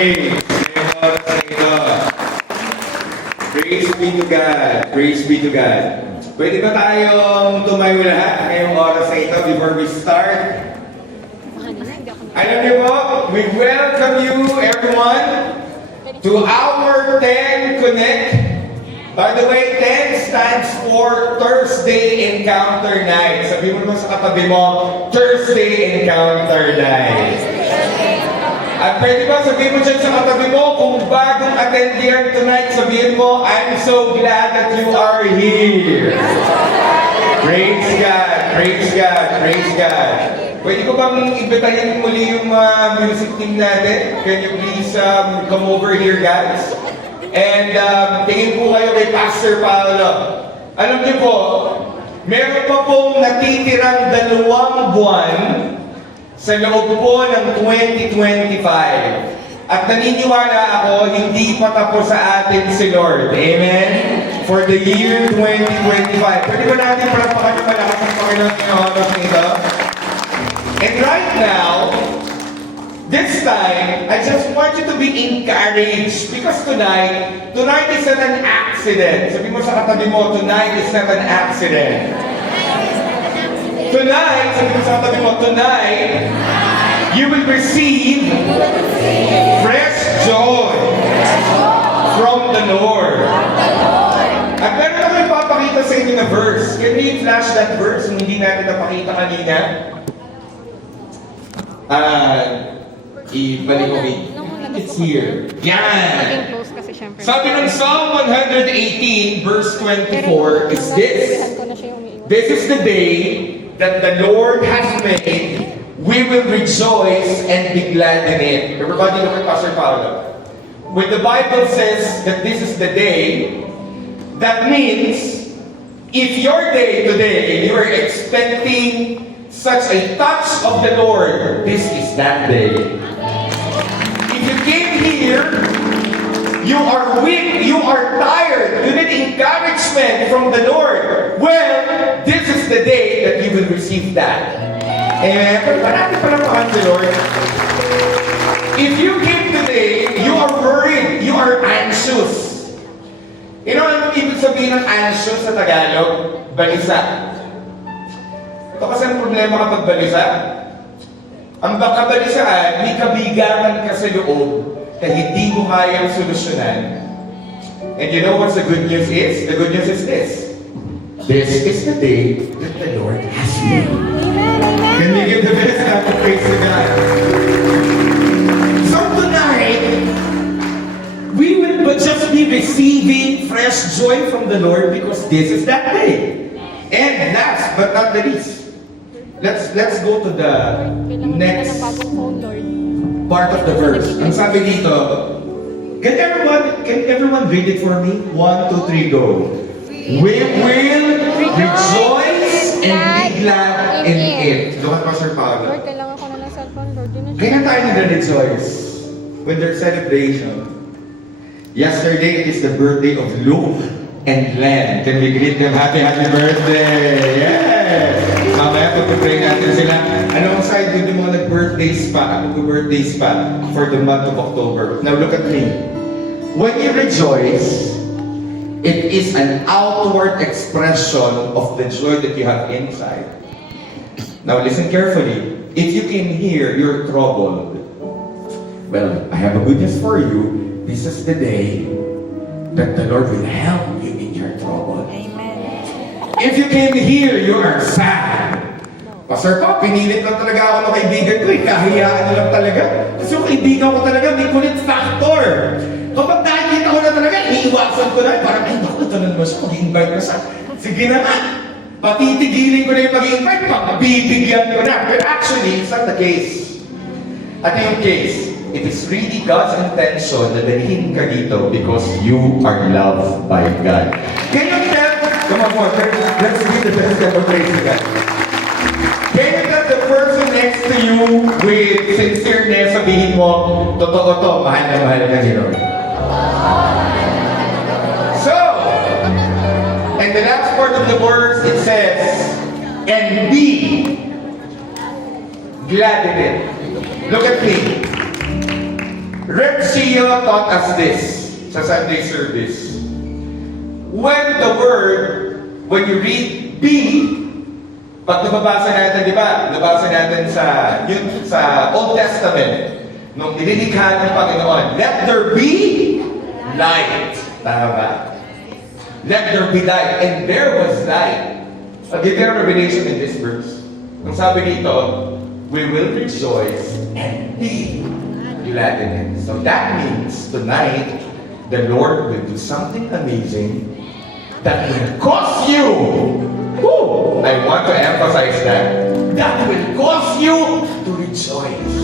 Praise be to God. Praise be to God. Pwede ba tayong tumayo lahat ngayong oras na ito before we start? Alam niyo po, we welcome you everyone to our 10 Connect. By the way, 10 stands for Thursday Encounter Night. Sabi mo naman sa katabi mo, Thursday Encounter Night. At pwede ba sabihin mo dyan sa katabi mo, kung bagong attendeer tonight, sabihin mo, I'm so glad that you are here. Praise God, praise God, praise God. Pwede ko bang imbitahin muli yung music team natin? Can you please come over here, guys? And tingin po kayo kay Pastor Paolo. Alam niyo po, meron pa pong natitirang 2 buwan sa loob po ng 2025. At naniniwala ako, hindi pa tapos sa atin si Lord. Amen? For the year 2025. Pwede ba natin palapakan yung malakas ng Panginoon ngayong oras nito? And right now, this time, I just want you to be encouraged because tonight is not an accident. Sabi mo sa katabi mo, tonight is not an accident. Tonight, sabi mo sa katabi mo, tonight, you will receive fresh joy from the Lord. At meron ako ipapakita sa inyo na verse. Can we flash that verse kung hindi natin napakita kanina? Ibalik ko. It's here. Yan! Sabi ng Psalm 118 verse 24 is this. This is the day that the Lord has made. We will rejoice and be glad in it. Everybody look at Pastor Paolo. When the Bible says that this is the day, that means if your day today, you are expecting such a touch of the Lord, this is that day. If you came here, you are weak, you are tired, you need encouragement from the Lord. Well, this is the day that you will receive that. Amen. Marami pa lang pahan si Lord. If you came today, you are worried, you are anxious. You know ano ibig sabihin ng anxious sa Tagalog? Balisa. Ito kasi ang problema kapag balisa. Ang kabalisaan, may kabigaman ka sa loob na hindi mo kayang solusyonan. And you know what the good news is? The good news is this. This is the day that the Lord has made. Can we give the best time of praise to God? So tonight, we will just be receiving fresh joy from the Lord because this is that day. And last but not the least, let's go to the next part of the verse. Ang sabi dito, can everyone read it for me? 1, 2, 3, go. We will rejoice and be glad in it. Look at Pastor Paolo. Lord, kailangan ko na ng cellphone, Lord. Kaya tayo nag-rejoice with their celebration. Yesterday, it is the birthday of Luke and Len. Can we greet them? Happy birthday! Yes! Mamaya pag-pray natin sila. Alongside with yung mga nag-birthdays pa, birthdays pa for the month of October. Now look at me. When you rejoice, it is an outward expression of the joy that you have inside. Now listen carefully. If you came here, you're troubled. Well, I have a good news for you. This is the day that the Lord will help you in your trouble. Amen. If you came here, you are sad. Pastor Pa, pinilit lang talaga ako ng kaibigan ko eh. Kahiyaan na lang talaga. Kasi yung kaibigan ko talaga may kulit factor. Kapag nakikita ko na talaga, iniiwasan ko na. Parang, ay naku, ito na naman siya. Mag-invite na siya. Sige na nga. Patitigilin ko na yung mag-invite. Bibigyan ko na. But actually, it's not the case. At yung case, it is really God's intention na dalhin ka dito because you are loved by God. Can you tell? Come on, let's read the best ever praise to God. Can you tell the person next to you with sincereness, sabihin mo, totoo to, mahal na mahal ka ni Lord. So, and the last part of the verse, it says, and be glad in it. Look at me. Rep Gio taught us this sa Sunday service. When you read B, pag nababasa natin, di ba? Nabasa natin sa Old Testament, nung inilikha ng Panginoon, let there be light. Tama ba? Let there be light. And there was light. I'll give you a revelation in this verse. Ang sabi dito, we will rejoice and be glad in it. So that means tonight, the Lord will do something amazing that will cause you, woo, I want to emphasize that will cause you to rejoice.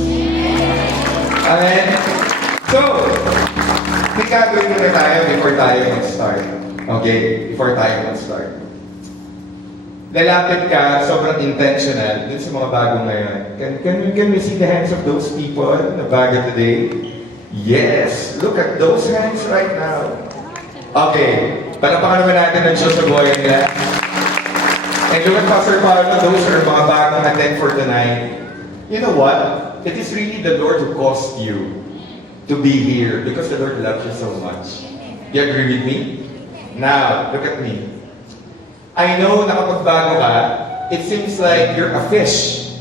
Amen? So, may gagawin muna tayo before tayo mag-start. Okay? Before tayo mag-start. Lalapit ka, sobrang intentional, dun sa mga bago ngayon. Can we see the hands of those people na bago today? Yes! Look at those hands right now. Okay. Palapakan naman natin ng Diyos sa buhay nila. And look at Pastor Paulo, those are mga bagong attend for tonight. You know what? It is really the Lord who caused you to be here because the Lord loves you so much. You agree with me? Now, look at me. I know na kapag bago ka, it seems like you're a fish.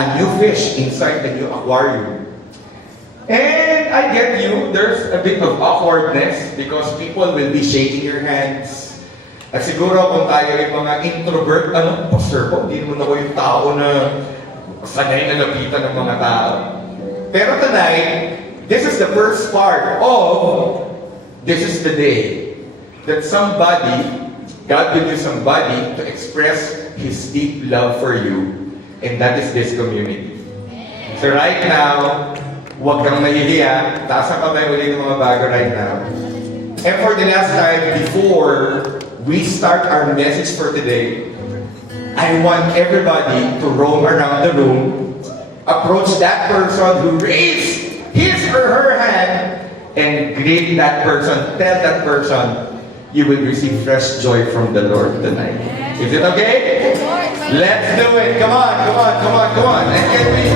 A new fish inside the new aquarium. And I get you, there's a bit of awkwardness because people will be shaking your hands. At siguro kung tayo yung mga introvert, pastor po, hindi naman ako yung tao na sanay na lapitan ng mga tao. Pero tonight, this is the first part of, this is the day that somebody, God will use somebody to express His deep love for you, and that is this community. So right now, huwag kang mahihiya. Taas ang kamay ulit ng mga bago right now. And for the last time, before we start our message for today, I want everybody to roam around the room, approach that person who raised his or her hand, and greet that person. Tell that person, you will receive fresh joy from the Lord tonight. Is it okay? Let's do it. Come on, come on, come on, come on. And get me.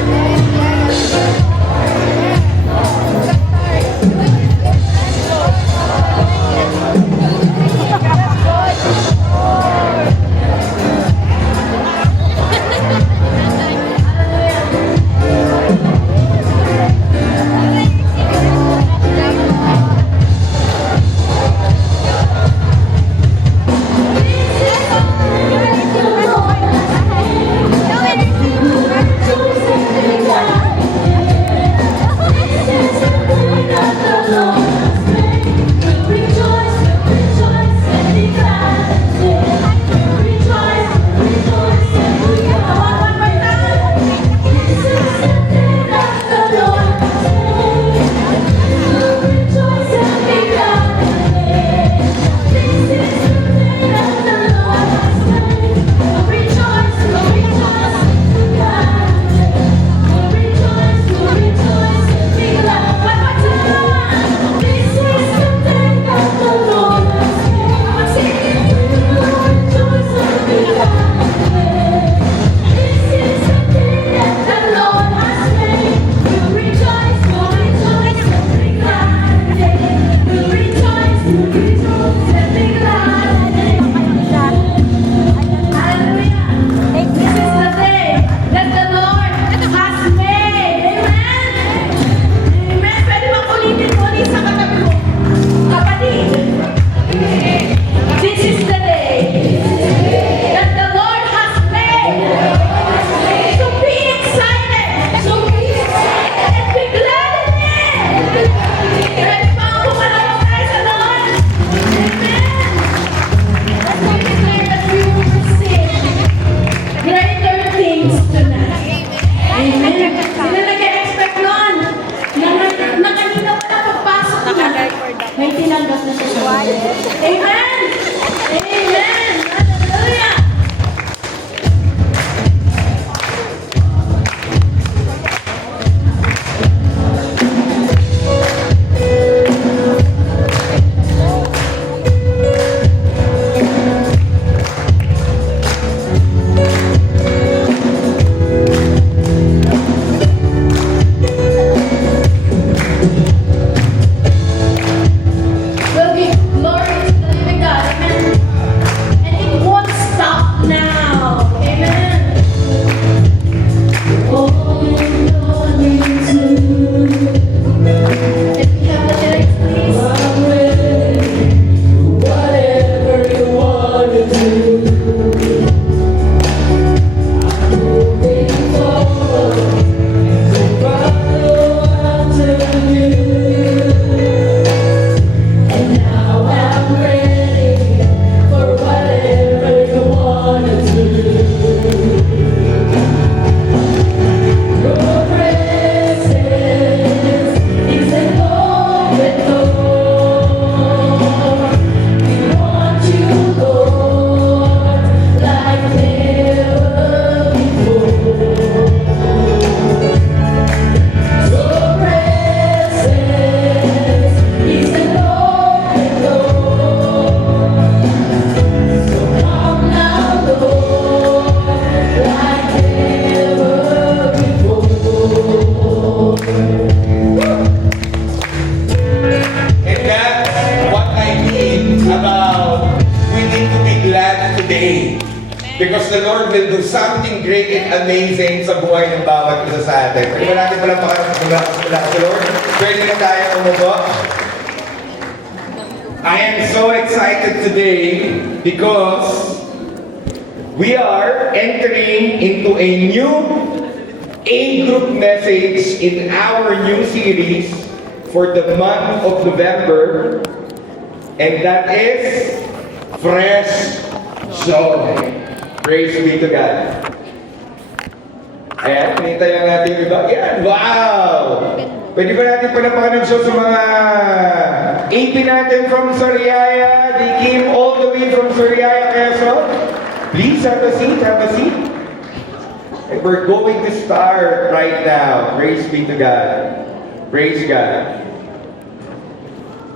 the Lord will do something great and amazing sa buhay ng bawat isa sa atin. Pwede ba natin pala pakarating sa Lord? Pwede na tayo umupo? I am so excited today because we are entering into a new A-group message in our new series for the month of November, and that is Fresh Joy. Praise be to God. Ayan, pinintay lang natin yung iba. Ayan, wow! Pwede ba natin palapakan ng show sa mga AP natin from Sariaya? They came all the way from Sariaya, Quezon. Please have a seat, have a seat. And we're going to start right now. Praise be to God. Praise God.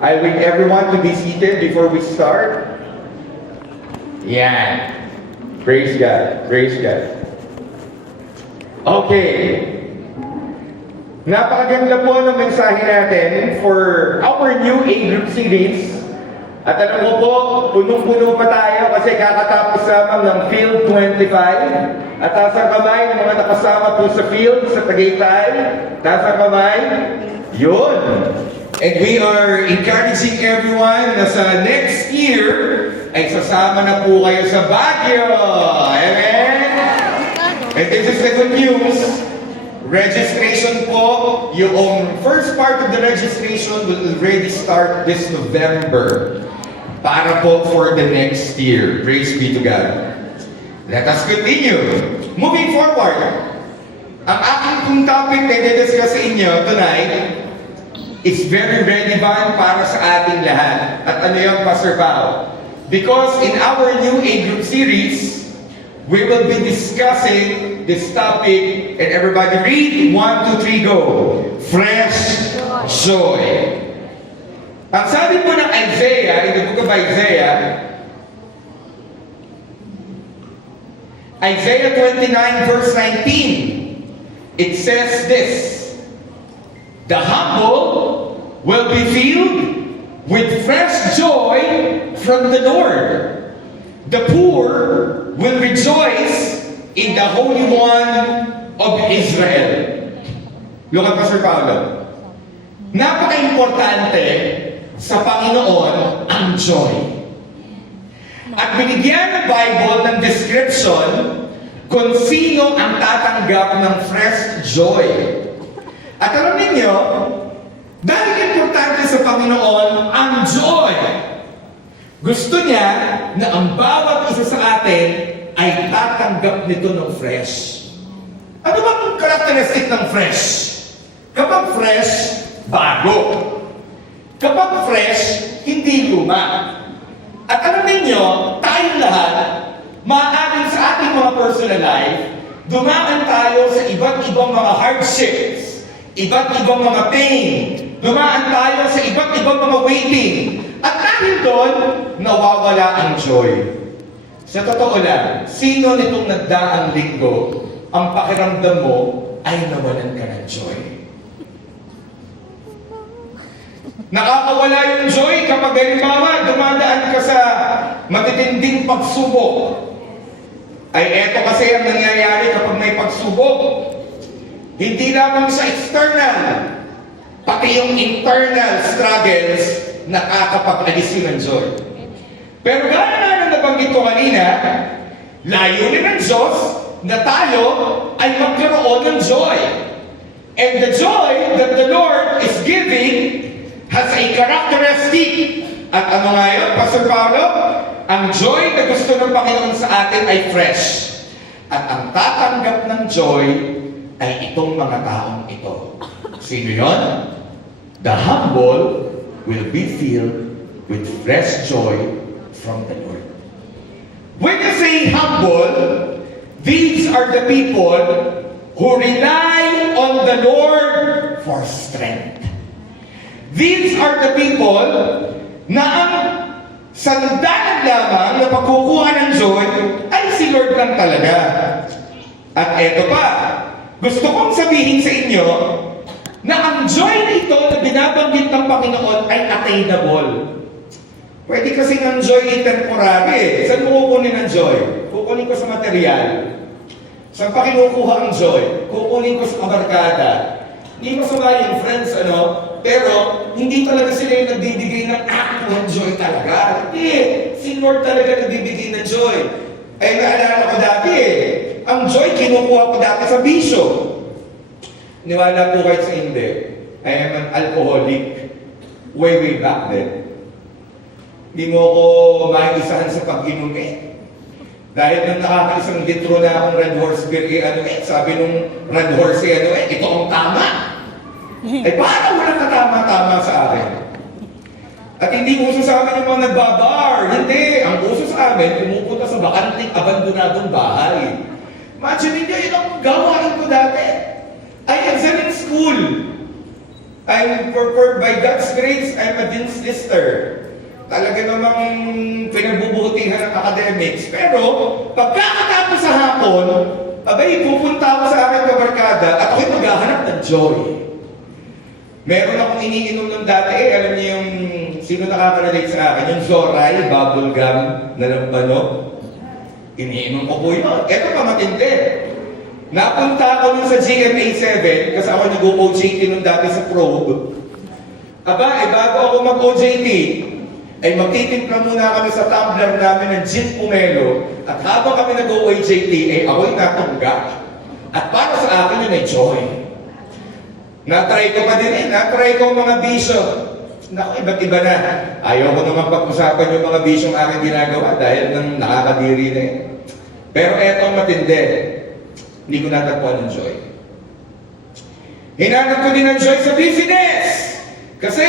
I want everyone to be seated before we start. Yeah. Praise God. Praise God. Okay. Napakaganda po ng mensahe natin for our new A-group series. At alam mo po, punong-puno pa tayo kasi kakatapos lamang ng Field 25. At taas ang kamay ng mga nakasama po sa field sa Tagaytay. Taas ang kamay. Yun. And we are encouraging everyone na sa next year ay sasama na po kayo sa Baguio. Amen? And this is the good news. Registration po, yung first part of the registration will already start this November para po for the next year. Praise be to God. Let us continue. Moving forward, ang aking pong topic na i-discuss sa inyo tonight is very relevant para sa ating lahat. At ano yung Pastor Pao? Because in our new A-group series, we will be discussing this topic, and everybody read, 1, 2, 3, go. Fresh joy. Ang sabi po ng Isaiah, in the book of Isaiah 29 verse 19, it says this: the humble will be filled with fresh joy from the Lord. The poor will rejoice in the Holy One of Israel. Look at Pastor Paulo. Napaka-importante sa Panginoon ang joy. At binigyan ng Bible ng description kung sino ang tatanggap ng fresh joy. At alam ninyo, dahil importante sa Panginoon ang joy, gusto niya na ang bawat isa sa atin ay tatanggap nito ng fresh. Ano ba ang characteristic ng fresh? Kapag fresh, bago. Kapag fresh, hindi luma. At alam ninyo, tayong lahat, maaaring sa ating mga personal life, dumaan tayo sa iba't ibang mga hardships, iba't ibang mga pain, dumaan tayo sa iba't ibang mga waiting. At dahil doon, nawawala ang joy. Sa totoo lang, sino nitong nagdaang linggo, ang pakiramdam mo ay nawalan ka ng joy? Nakakawala yung joy kapag halimbawa dumadaan ka sa matitinding pagsubok. Ay eto kasi ang nangyayari kapag may pagsubok. Hindi lamang sa external, pati yung internal struggles nakakapag-alis yun ng joy. Pero gaya na nabanggit ko kanina, layunin ng Diyos na tayo ay magkaroon ng joy. And the joy that the Lord is giving has a characteristic. At ano nga yun, Pastor Paulo? Ang joy na gusto ng Panginoon sa atin ay fresh. At ang tatanggap ng joy ay itong mga taong ito. Sino yun? The humble will be filled with fresh joy from the Lord. When you say humble, these are the people who rely on the Lord for strength. These are the people na ang sandalan lamang na pagkukuha ng joy ay si Lord lang talaga. At eto pa, gusto kong sabihin sa inyo na ang joy na ito na binabanggit ng Panginoon ay attainable. Pwede kasing ang joy temporary eh. Saan mo kukunin ang joy? Kukunin ko sa material. Saan pa kinukuha ang joy? Kukunin ko sa kabarkada. Hindi masama yung friends, ano? Pero, hindi talaga sila yung nagbibigay ng actual joy talaga. Hindi. Si Lord talaga nagbibigay ng joy. Ay, naalala ko dati eh. Ang joy, kinukuha ko dati sa bisyo. Niwala po kayo sa hindi. I am an alcoholic. Way back then. Hindi mo ko maiisahan sa pag-inom eh. Dahil nung nakakaisang litro na akong Red Horse beer, sabi nung Red Horse ito ang tama. Paano walang katama-tama sa akin? At hindi uso sa amin yung mga nagbabar. Hindi. Ang uso sa amin, pumupunta sa bakanting abandonadong bahay. Imagine nyo, yun ang gawain ko dati. I excel in school. By God's grace, I'm a dean's lister. Talaga namang pinagbubutihan ng academics. Pero, pagkakatapos sa hapon, pupunta ako sa aking kabarkada at ako'y maghahanap ng joy. Meron akong iniinom ng dati alam niyo yung sino nakaka-relate sa akin, yung Zoray, bubble gum na lampano. Iniinom ko po yun. Ito pa matindi. Napunta ako nun sa GMA 7 kasi ako nag-OJT nung dati sa Probe. Bago ako mag-OJT, ay magtitimpla muna kami sa tumbler namin ng gin pomelo at habang kami nag-OJT, ako'y natunggak. At para sa akin yun ay joy. Na-try ko pa din na-try ko ang mga bisyo. Naku, iba't iba na. Ayaw ko naman pag-usapan yung mga bisyong aking ginagawa dahil nang nakakadiri na eh. Pero eto ang matindi. Hindi ko natagpuan ng joy. Hinanap ko din ng joy sa business. Kasi,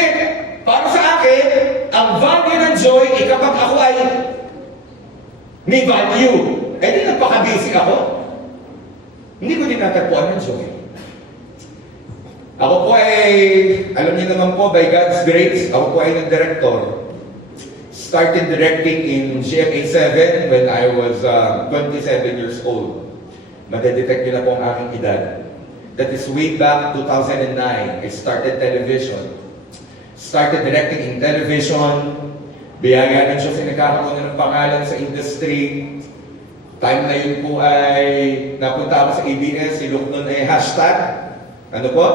para sa akin, ang value ng joy ay kapag ako ay may value. Di nagpaka-busy ako. Hindi ko din natagpuan ng joy. Ako po alam niyo naman po, by God's grace, ako po ay nag-director. Started directing in GMA 7 when I was 27 years old. Madedetect niyo na po ang aking edad. That is way back 2009. I started television. Started directing in television. Biyaya ng Diyos ay nagkakaroon ng pangalan sa industry. Time na yun po ay napunta ako sa ABS, ilok nun ay hashtag. Ano po?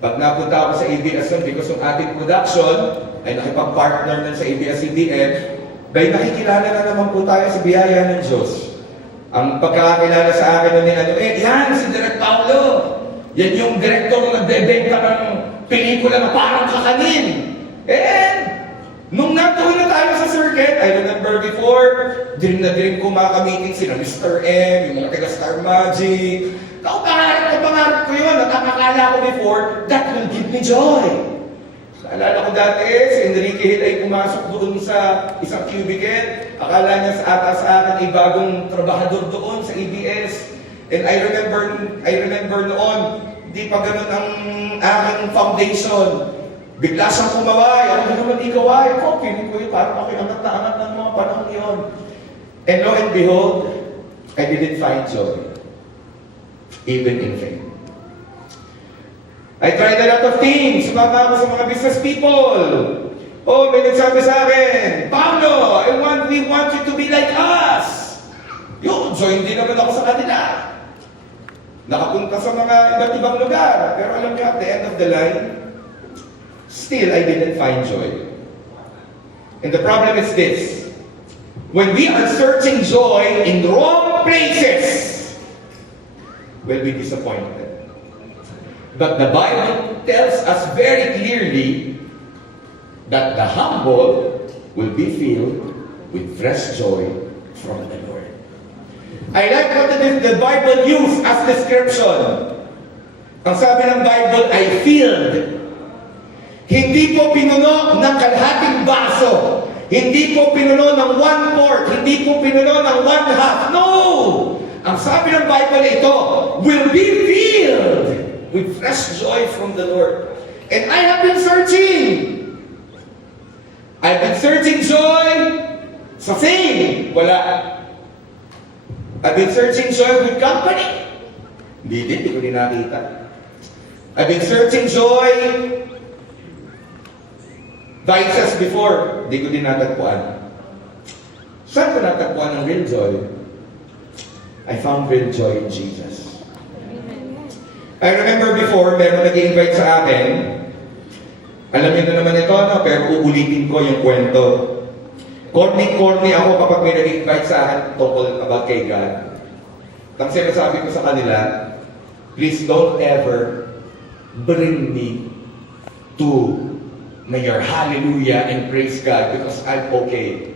Pag napunta ako sa ABS nun, because ng ating production ay nakipag-partner nun sa ABS-CBN, by nakikilala na naman po tayo sa biyaya ng Diyos. Ang pagkakakilala sa akin nun yan si Direk Paulo. Yan yung direktor na nagbebenta ng pelikula na parang kakanin. Nung natuloy na tayo sa circuit, I remember before, dream na dream ko makakamiting sila Mr. M, yung mga taga Star Magic. Pangarap ko yun, at ang akala ko before, that will give me joy. Naalala ko dati, si Enrique Hill ay pumasok doon sa isang cubicle. Akala niya sa akin ay bagong trabahador doon sa ABS. And I remember noon, hindi pa ganun ang aking foundation. Bigla siyang kumaway. Ako na naman ikaway ko. Piling ko yun, parang ako'y angat na angat ng mga panahon yun. And lo and behold, I didn't find joy. Even in faith. I tried a lot of things. Sumama ako sa mga business people. May nagsabi sa akin, Pablo, we want you to be like us. Join din naman ako sa kanila. Nakapunta sa mga iba't ibang lugar. Pero alam niyo, at the end of the line, still, I didn't find joy. And the problem is this. When we are searching joy in the wrong places, we'll be disappointed. But the Bible tells us very clearly that the humble will be filled with fresh joy from the Lord. I like what the Bible used as description. Ang sabi ng Bible ay filled. Hindi po pinuno ng kalahating baso. Hindi po pinuno ng 1/4. Hindi po pinuno ng 1/2. No! Ang sabi ng Bible ito, will be filled with fresh joy from the Lord. And I have been searching. I've been searching joy sa fame. Wala. I've been searching joy with company. Hindi ko din nakita. I've been searching joy Vices before, di ko din natagpuan. Saan ko natagpuan ng real joy? I found real joy in Jesus. I remember before, meron nag-invite sa akin. Alam niyo na naman ito, no? Pero uulitin ko yung kwento. Corny ako kapag may nag-invite sa akin tungkol about kay God. Ang sinasabi ko sa kanila, please don't ever bring me to your hallelujah and praise God because I'm okay.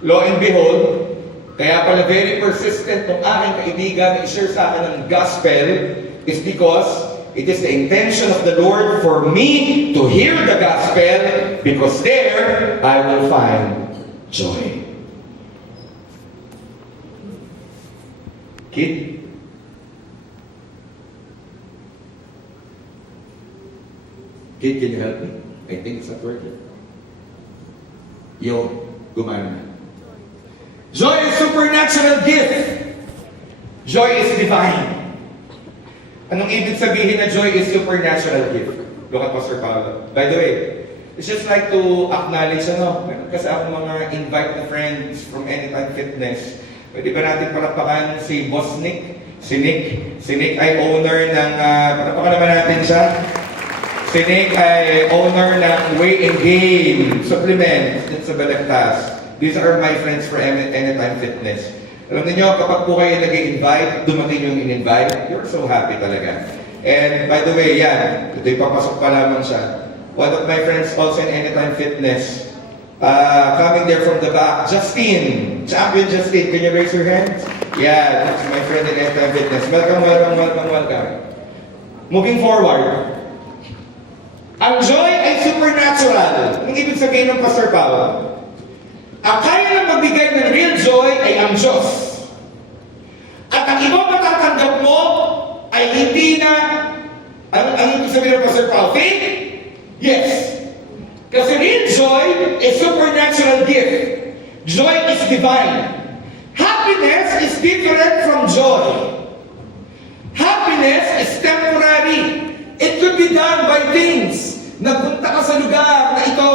Lo and behold, kaya pala very persistent ng aking kaibigan na i-share sa akin ng gospel is because it is the intention of the Lord for me to hear the gospel because there I will find joy. Kid? Kid, can you help me? I think it's not working. Yo, gumana na. Joy is supernatural gift. Joy is divine. Anong ibig sabihin na joy is supernatural gift? Look at Pastor Paolo. By the way, it's just like to acknowledge, meron kasi ako mga invite na friends from Anytime Fitness. Pwede ba natin palakpakan si Boss Nick? Si Nick ay owner ng, palakpakan naman natin siya. Si Nick ay owner ng Weigh and Gain supplements din sa Balagtas. These are my friends for Anytime Fitness. Alam niyo, kapag po kayo nag-i-invite, dumating yung in-invite, you're so happy talaga. And by the way, yan, ito'y papasok pa lamang siya. One of my friends also in Anytime Fitness, coming there from the back, Justin, Champion Justin, can you raise your hands? Yeah, that's my friend in Anytime Fitness. Welcome. Moving forward, ang joy ay supernatural. Ang ibig sabihin ng Pastor Pao, ang kaya na magbigay ng real joy ay ang Diyos. At ang ibang matatanggap mo ay hindi na, ang ibig sabihin ng Pastor Pao, faith? Yes. Kasi real joy is supernatural gift. Joy is divine. Happiness is different from joy. Happiness is temporary. It could be done by things. Nagpunta ka sa lugar na ito.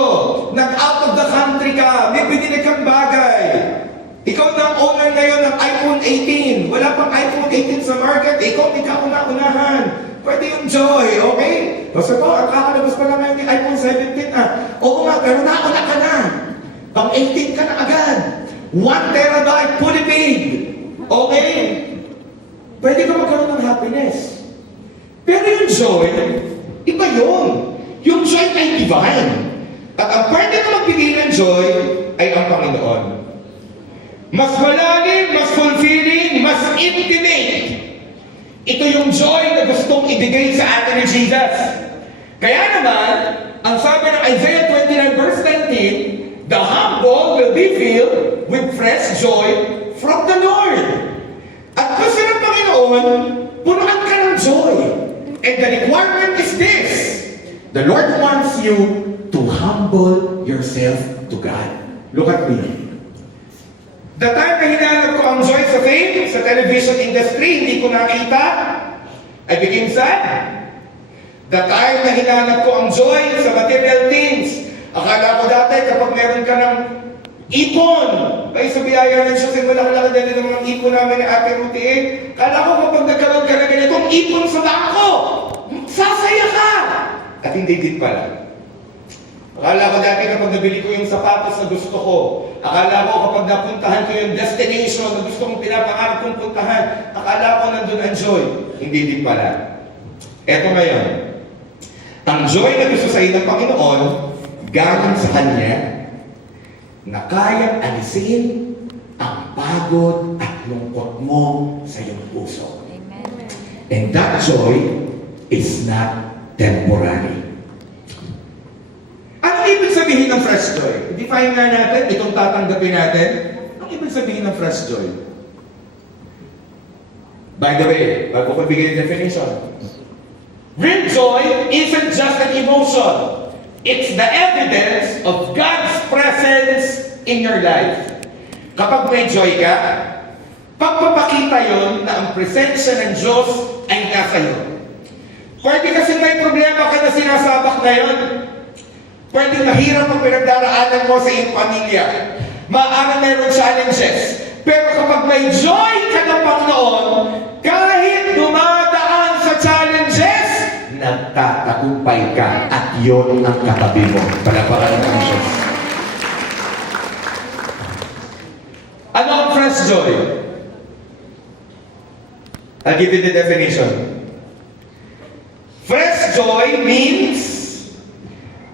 Nag-out of the country ka. May binili kang bagay. Ikaw na ang owner ngayon ng iPhone 18. Wala pang iPhone 18 sa market. Ikaw di ka una-unahan. Pwede yung joy, okay? Basta po, ang kakalabas pa lang ngayon yung iPhone 17 Oo nga, pero nauna ka na. Pang 18 ka na agad. 1 terabyte fully paid. Okay? Pwede ka magkaroon ng happiness. Pero yung joy, iba yun. Yung joy ay divine. At ang pwede na magbigay ng joy ay ang Panginoon. Mas malalim, mas fulfilling, mas intimate. Ito yung joy na gustong ibigay sa atin ni Jesus. Kaya naman, ang sabi ng Isaiah 29 verse 19, the humble will be filled with fresh joy from the Lord. At gusto ng Panginoon, punuan ka ng joy. And the requirement is this. The Lord wants you to humble yourself to God. Look at me. The time na hinanap ko ang joy sa fame, sa television industry, hindi ko nakita, I became sad. The time na hinanap ko ang joy sa material things, akala ko dati kapag meron ka ng ipon, ay sa biyaya ng Diyos, ay malaki-laki din ng mga ipon namin ni Ate Ruti. Kala ko kapag nagkaroon ka na ganitong ipon sa bangko, sasaya ka! At hindi din pala. Akala ko dati kapag nabili ko yung sapatos na gusto ko, akala ko kapag napuntahan ko yung destination na gusto kong pinapangarap kong puntahan, akala ko nandun ang joy. Hindi din pala. Eto ngayon, ang joy na gusto sa'yo ng Panginoon, galing sa Kanya, na kayang alisin ang pagod at lungkot mo sa iyong puso. Amen. And that joy is not temporary. Anong ibig sabihin ng fresh joy? Define nga natin, itong tatanggapin natin. Anong ibig sabihin ng fresh joy? By the way, bago ko bigyan ng definition, real joy isn't just an emotion. It's the evidence of God's presence in your life. Kapag may joy ka, pagpapakita yon na ang presensya ng Diyos ay nasa iyo. Pwede kasi may problema ka na sinasabak ngayon. Pwede mahirap ang pinagdaraanan mo sa iyong pamilya. Maaari meron challenges. Pero kapag may joy ka ng Panginoon, kahit dumadaan sa challenges, nagtatagumpay ka at yun ang katabi mo. Palapakan ng Diyos. Ano ang fresh joy? I'll give you the definition. Fresh joy means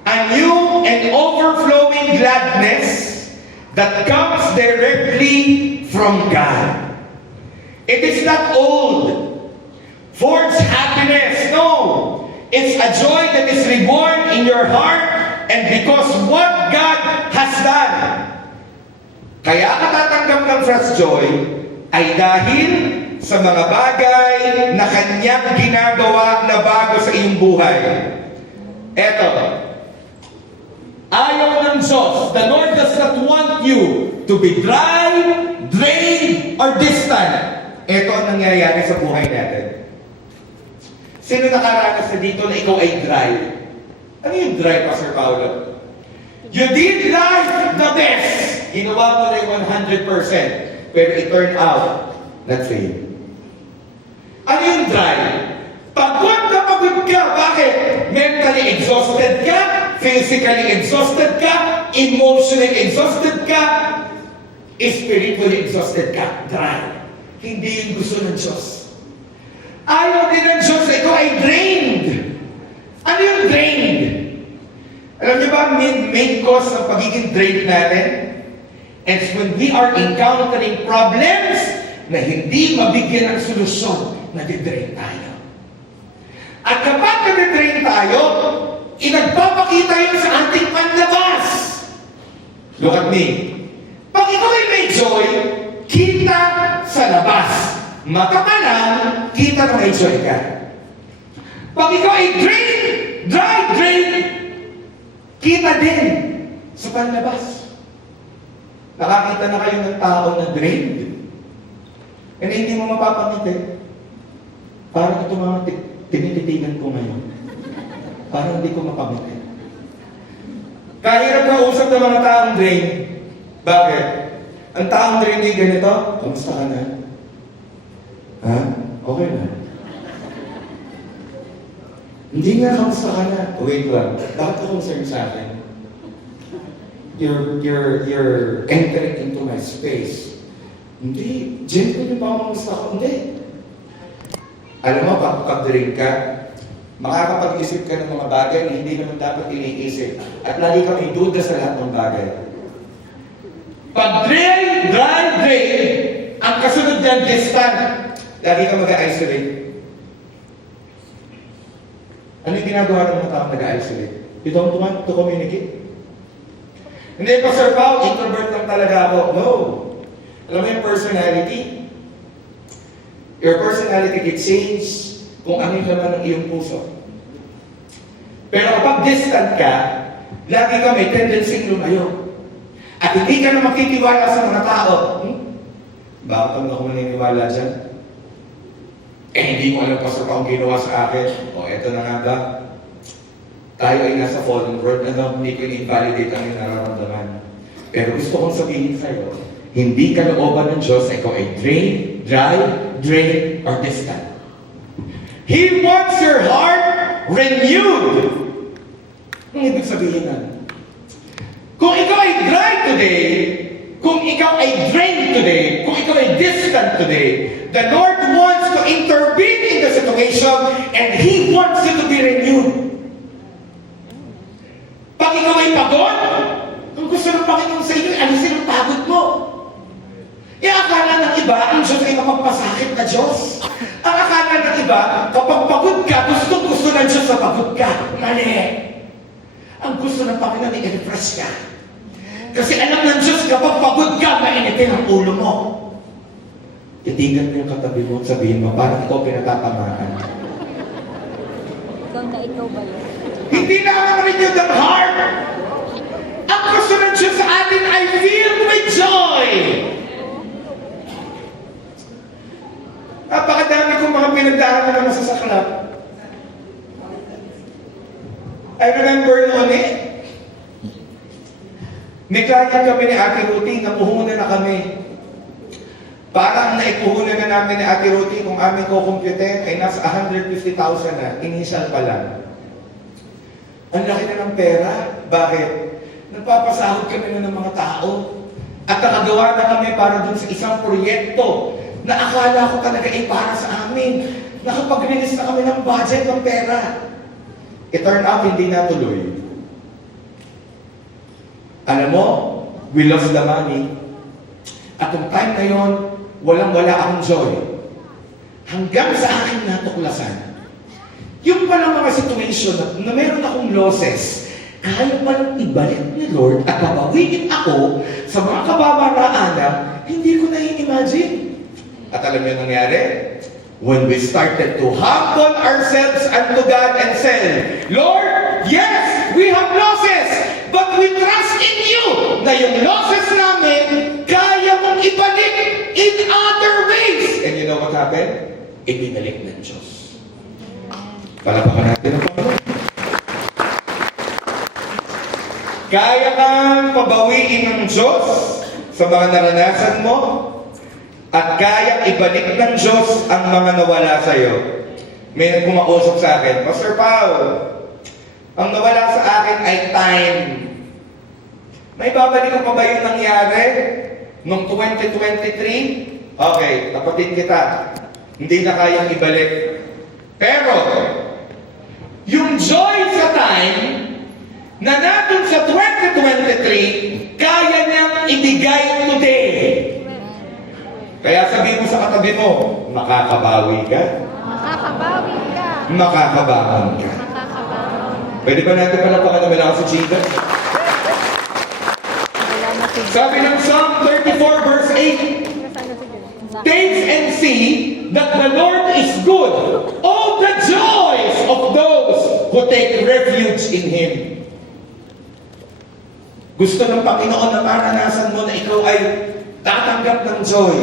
a new and overflowing gladness that comes directly from God. It is not old, forged happiness. No. It's a joy that is reborn in your heart and because what God has done. Kaya ka tatanggap ng fresh joy ay dahil sa mga bagay na Kanyang ginagawa na bago sa iyong buhay. Eto, ayaw ng Diyos. The Lord does not want you to be dry, drained, or distant. Ito ang nangyayari sa buhay natin. Sino nakaranas na dito na ikaw ay dry? Ano yung dry, Pastor Paulo? You did life the best. Ginawa mo na yung 100%. Pero it turned out, not fail. Ano yung dry? Pagod na pagod ka. Bakit? Mentally exhausted ka, physically exhausted ka, emotionally exhausted ka, spiritually exhausted ka. Dry. Hindi yung gusto ng Diyos. Ayaw din ng Diyos na ikaw ay drained. Ano yung drained? Alam niyo ba, main cause ng pagiging drained natin? It's when we are encountering problems na hindi mabigyan ng solusyon, nadidrain tayo. At kapag nadidrain tayo, inagpapakita yun sa ating panlabas. Look at me. Pag ikaw ay may joy, kita sa labas. Mata pa lang, kita na may joy ka. Pag ikaw ay drain, kita din sa panlabas. Nakakita na kayo ng tao na drained. And hindi mo mapapangiti. Parang ito mga tinititigan ko ngayon. Parang hindi ko mapangiti. Kahirap na usap ng mga taong drain. Bakit? Ang taong drain ay ganito. Kamusta ka na? Ha? Okay na. Hindi nga kamusta ka na. Wait lang. Bakit ka concerned sa akin? You're entering into my space. Hindi. Gentle yung pamamusta ko. Hindi. Alam mo, pag-drink ka, makakapag-isip ka ng mga bagay na hindi naman dapat iniisip. At lagi ka may duda sa lahat ng bagay. Pag drain, ang kasunod dyan, distant. Lagi ka mag-isolate. Ano yung ginagawa ng mga taong nag-isolate? You don't want to communicate? Hindi, Pastor Paul, introvert lang talaga ako. No. Alam mo yung personality? Your personality can change kung ano yung laman ng iyong puso. Pero kapag distant ka, lagi ka may tendency lumayo. At hindi ka na makitiwala sa mga tao. Bakit ang ako maniniwala dyan? Hindi mo alam pa sa taong ginawa sa akin. Eto na nga ba? Tayo ay nasa fallen world na daw, hindi ko in-invalidate ang iyong nararamdaman. Pero gusto kong sabihin sa'yo, hindi ka looban ng Diyos na ikaw ay drain, or distant. He wants your heart renewed. Ang ibig sabihin na, kung ikaw ay dry today, kung ikaw ay drained today, kung ikaw ay distant today, the Lord wants to intervene in the situation and He wants you to be renewed. Pag ikaw ay pagod, ang gusto ng Panginoon sa iyo, alisin ang pagod mo. Akala ng iba, ang Diyos ay mapagpasakit na Diyos. Ang akala ng iba, kapag pagod ka, gusto ng Diyos na pagod ka. Mali. Ang gusto ng Panginoon ay i-refresh ka. Kasi alam ng Diyos, kapag pagod ka, mainitin ang ulo mo. Titigan mo yung katabi mo at sabihin mo, parang ikaw pinatatamaan. Ikaw ba yun? Hindi na ang renew ng heart. Ang gusto ng Diyos sa atin ay filled with joy. Napakadami kong mga pinagdaanan na masasaklap. I remember noon May client kami ni Ate Ruthie, napuhunan na kami. Parang naipuhunan na namin ni Ate Ruthie kung aming kukumpute ay nasa 150,000 na, initial pa lang. Ang laki na ng pera. Bakit? Nagpapasahod kami na ng mga tao. At nakagawa na kami para dun sa isang proyekto na akala ko talaga ay para sa amin. Nakapag-release na kami ng budget ng pera. It turned out, hindi natuloy. Alam mo, we lost the money. At yung time na yon, walang-wala akong joy. Hanggang sa aking natuklasan, yung palang mga situation na meron akong losses, kaya palang ibalik ni Lord at papawiin ako sa mga kababaraan na hindi ko na-imagine. At alam niyo nangyari? When we started to humble ourselves unto God and say, Lord, yes, we have losses, but we trust in you na yung losses namin, kaya mong ibalik in other ways. And you know what happened? Ibinalik ng Diyos. Palapakan natin ang Panginoon. Kaya kang pabawiin ng Diyos sa mga naranasan mo, at kaya ibalik ng Diyos ang mga nawala sa iyo. May nagkumausap sa akin, Pastor Pao, ang nawala sa akin ay time. May babalik ko pa ba yung nangyari noong 2023? Okay, tapatin kita. Hindi na kayang ibalik. Pero, yung joy sa time na natin sa 2023, kaya niyang ibigay today. Kaya sabi mo sa katabi mo, makakabawi ka. Makakabawi ka. Makakabangon ka. Makakabangon. Pwede ba natin palapakan naman ako si Chica? Wala na si Sabi ng Psalm 34 verse 8, Nasaan na si Jun? taste and see that the Lord is good. All the joys of those who take refuge in Him. Gusto ng Panginoon na maranasan mo na ikaw ay tatanggap ng joy.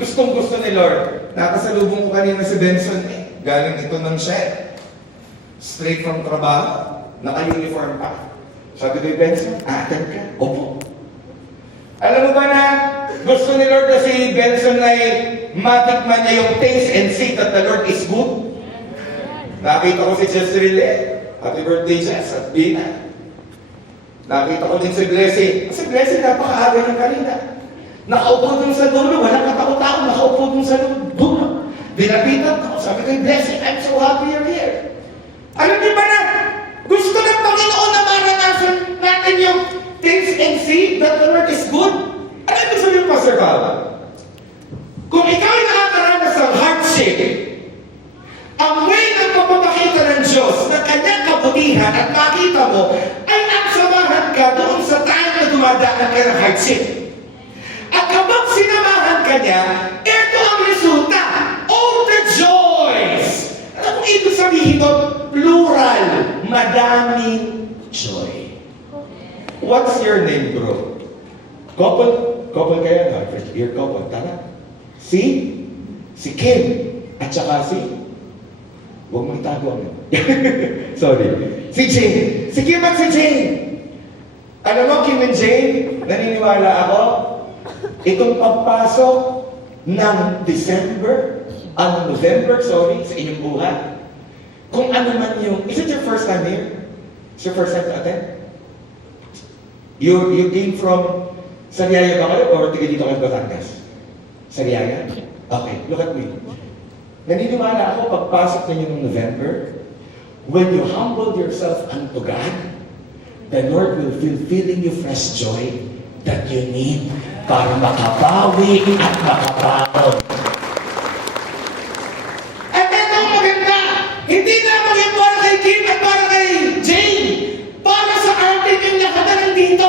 Gustong gusto ni Lord. Nakasalubong ko kanina si Benson eh. Galing ito ng shed. Straight from trabaho. Naka-uniform pa. Sabi ko, Benson, atin ka? Opo. Alam mo ba na gusto ni Lord na si Benson ay matikman niya yung taste and see that the Lord is good? Nakita ko si Jezreel eh. Happy birthday, Jess. At Bina. Nakita ko din si Blessing. Si Blessing napakaaga ng kanina. Nakaupo dun sa dulo, walang katakot-takot, nakaupo dun sa dulo. Dinapitan ko, sabi ko, Blessing, I'm so happy you're here. Alam niyo ba na, gusto ng Panginoon na maranasan natin yung taste and see that the Lord is good? Ano yung sabihin, Pastor Pao? Kung ikaw ay nakakaranas ng hardship, ang way ng pagpapakita ng Diyos na kanyang kabutihan at makita mo ay nagsamahan ka doon sa time na dumadaan ka ng hardship. At kapag sinamahan ka niya, ito ang resulta. All the joys. Ano kung ibig sabihin doon? Plural. Madaming joy. What's your name, bro? Couple? Couple kayo na? You're couple. Tara. Si Kim. At saka si... Huwag mong itago ako. Sorry. Si Jane. Si Kim at si Jane. Alam mo, Kim and Jane, naniniwala ako, itong pagpasok ng November, sa inyong buhay, kung ano man yung, is it your first time here? Is your first time to attend? You came from Sariaya ba kayo or tiga dito kayo Batangas? Sariaya? Okay, look at me. Naniniwala ako pagpasok ninyo ng November, when you humble yourself unto God, the Lord will filling you fresh joy that you need para makabawi at makabangon. At ito ang maganda, hindi lamang yung para kay Kim at para kay Jane, para sa atin yung lahat na nandito.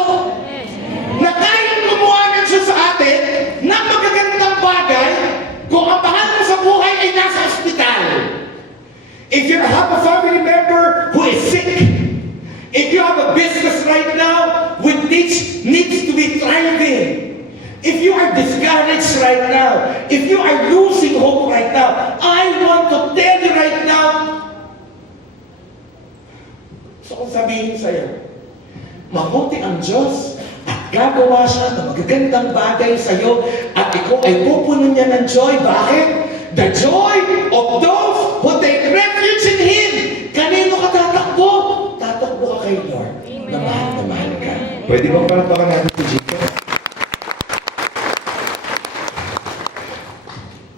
Na kayang gumawa ng Diyos sa atin ng magagandang bagay kung ang mahal mo sa buhay ay nasa ospital. If you have a family member who is sick, if you have a business right now which needs to be thriving, if you are discouraged right now, if you are losing hope right now, I want to tell you right now, so kung sabihin sa'yo, mabuti ang Diyos at gagawa siya ng magagandang bagay sa iyo at ikaw ay pupuno niya ng joy. Bakit? The joy of those who take refuge in Him. Kanino ka tatakbo? Tatakbo ka kay Lord. Na mahal ka. Pwede bang palakpakan natin si Jesus?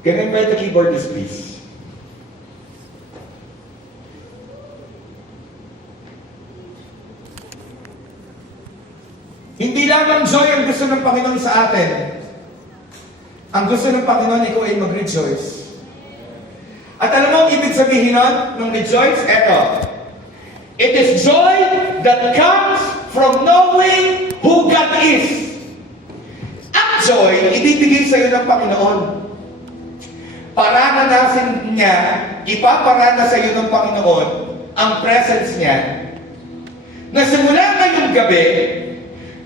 Can I invite the keyboardist, please? Hindi lamang joy ang gusto ng Panginoon sa atin. Ang gusto ng Panginoon, ikaw ay mag-rejoice. At alam mo ang ibig sabihin nun, ng rejoice? Eto. It is joy that comes from knowing who God is. Ang joy, ibibigay sa iyo ng Panginoon. Pararanasin niya, ipaparana sa iyo ng Panginoon ang presence niya. Na simula ngayong gabi,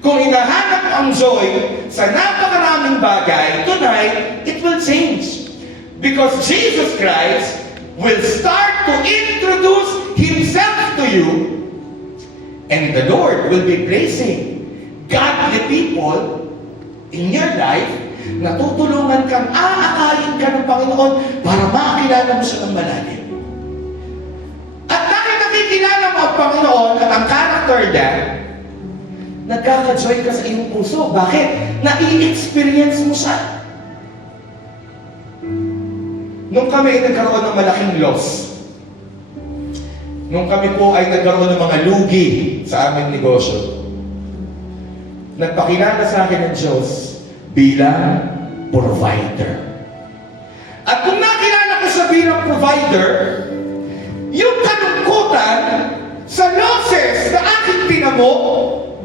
kung hinahanap ang joy sa napakaraming bagay, tonight, it will change. Because Jesus Christ will start to introduce Himself to you, and the Lord will be placing godly people in your life na tutulungan kang aakayin ka ng Panginoon para makakilala mo siya ng malalim. At dahil nakikilala mo ang Panginoon at ang character niya, nagkaka-joy ka sa iyong puso. Bakit? Nai-experience mo siya. Nung kami ay nagkaroon ng malaking loss, nung kami po ay nagkaroon ng mga lugi sa aming negosyo, nagpakilala sa akin ng Diyos bilang provider. At kung nakilala ko siya bilang provider, yung kalungkutan sa losses na aking pinamo,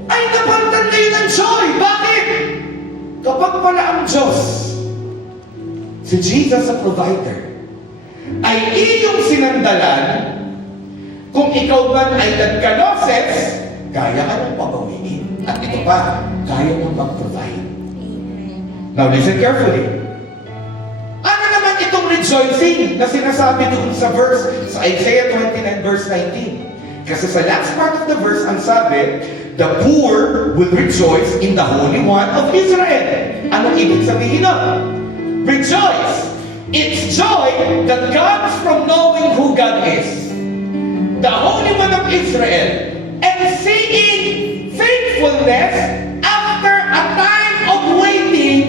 ay napalitan kayo ng joy. Bakit? Kapag pala ang Diyos, si Jesus ang provider, ay iyong sinandalan, kung ikaw man ay nagkaloses, kaya ka nang pabawiin. At ito pa, kaya mong mag-provide. Now listen carefully. Ano naman itong rejoicing na sinasabi doon sa verse, sa Isaiah 29 verse 19? Kasi sa last part of the verse, ang sabi, the poor will rejoice in the Holy One of Israel. Anong ibig sabihin nun? Rejoice. It's joy that comes from knowing who God is. The Holy One of Israel. And seeing faithfulness after a time of waiting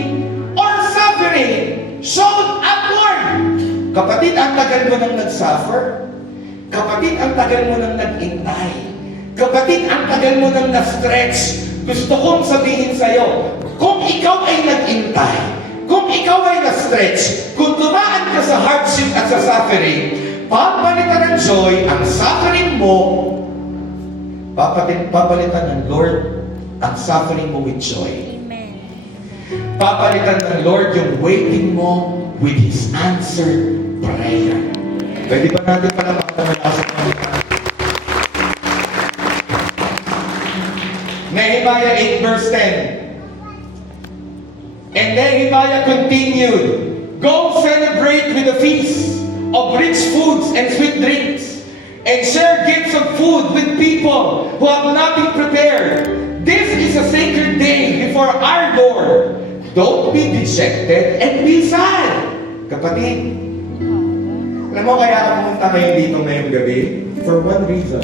or suffering shown upward. Kapatid, ang tagal mo nang nag-suffer. Kapatid, ang tagal mo nang nag-intay. Kapatid, ang tagal mo nang na-stretch. Gusto kong sabihin sa'yo, kung ikaw ay nag-intay, kung ikaw ay na-stretch, kung dumaan ka sa hardship at sa suffering, papalitan ng joy ang suffering mo, papalitan ng Lord ang suffering mo with joy. Amen. Papalitan ng Lord yung waiting mo with His answered prayer. Pwede ba natin pala makakalakas ng Nehemiah 8 verse 10. And Nehemiah continued, go celebrate with a feast of rich foods and sweet drinks, and share gifts of food with people who have nothing prepared. This is a sacred day before our Lord. Don't be dejected and be sad. Kapatid, alam mo kaya ka pumunta ngayon dito ngayong gabi? For one reason.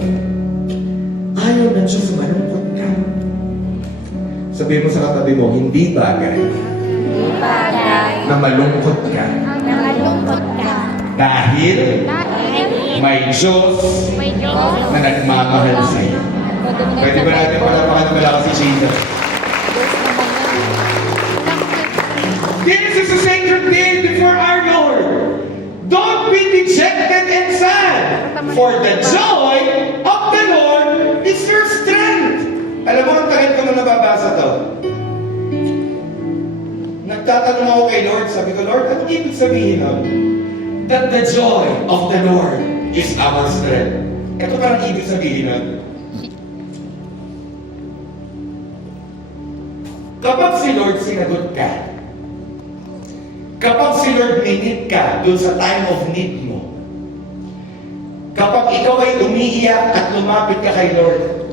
Ayaw na Diyos malungkot ka. Sabihin mo sa katabi mo, hindi bagay Hindi bagay na malungkot ka. na malungkot ka. Dahil Dahil may Diyos may Diyos na nagmamahal sa iyo. Pwede ba natin palapakan ng malakas si Jesus? This is a sacred day before our Lord. Don't be dejected and sad, for the joy of the Lord is your strength. Alam mo, ang tagal ko na nababasa to. Nagtatanong ako kay Lord, sabi ko, Lord, anong ibig sabihin nun? That the joy of the Lord is our strength. Ito parang ibig sabihin nun. Kapag si Lord sinagot ka, kapag si Lord minit ka dun sa time of need mo, kapag ikaw ay umiiyak at lumapit ka kay Lord,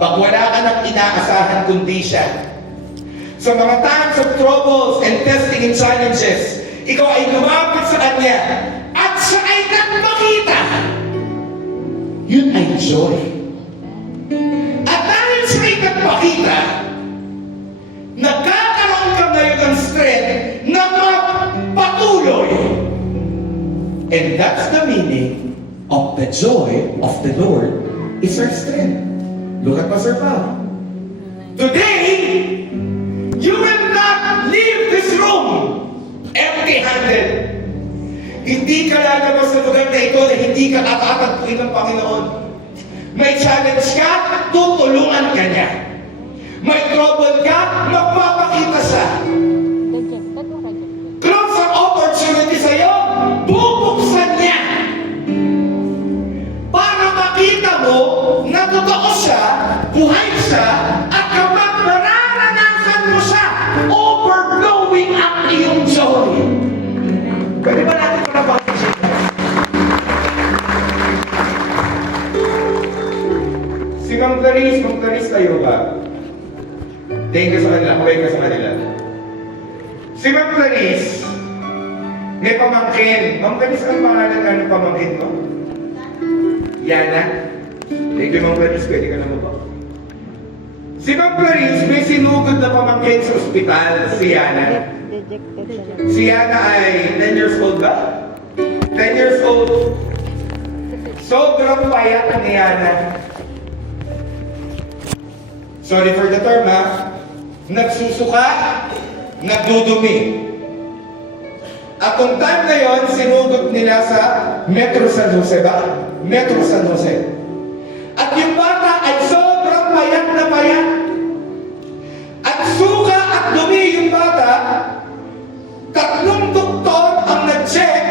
Pag wala ka ng inaasahan kundi siya. Sa mga times of troubles and testing and challenges, ikaw ay lumapit sa Kanya at siya ay nagpakita. Yun ay joy. At dahil siya ay nagpakita, nagkakaroon ka ngayon ng strength na magpatuloy. And that's the meaning of the joy of the Lord is our strength. Look at Pastor Pao. Today, you will not leave this room empty-handed. Hindi ka lalabas sa lugar na ito na hindi ka tatatagpuin ng Panginoon. May challenge ka, tutulungan ka niya. May trouble ka, magpapakita siya. Close ang opportunity sa'yo, bubuksan niya. Para makita mo na totoo siya, buhay siya, at kapag mararanasan mo siya, overflowing ang iyong joy. Pwede ba natin ito na Si Ma'am Clarice tayo ba? Thank you sa kanila, kumain ka sa kanila. Si Ma'am Clarice, may pamangkin. Ma'am Clarice, ang pangalan ka ng pamangkin mo? Yana? Thank you, Ma'am Clarice, pwede ka naman ba? Si Ma'am Clarice, may sinugod na pamangkin sa ospital, si Yana. Si Yana ay 10 years old ba? 10 years old. Sobrang payat ni Yana. Sorry for the term, ha? Nagsusuka, nagdudumi. At kung time na yon, sinugod nila sa Metro San Jose ba? Metro San Jose. At yung bata ay sobrang payat na payat. At suka at dumi yung bata, 3 doktor ang nag-check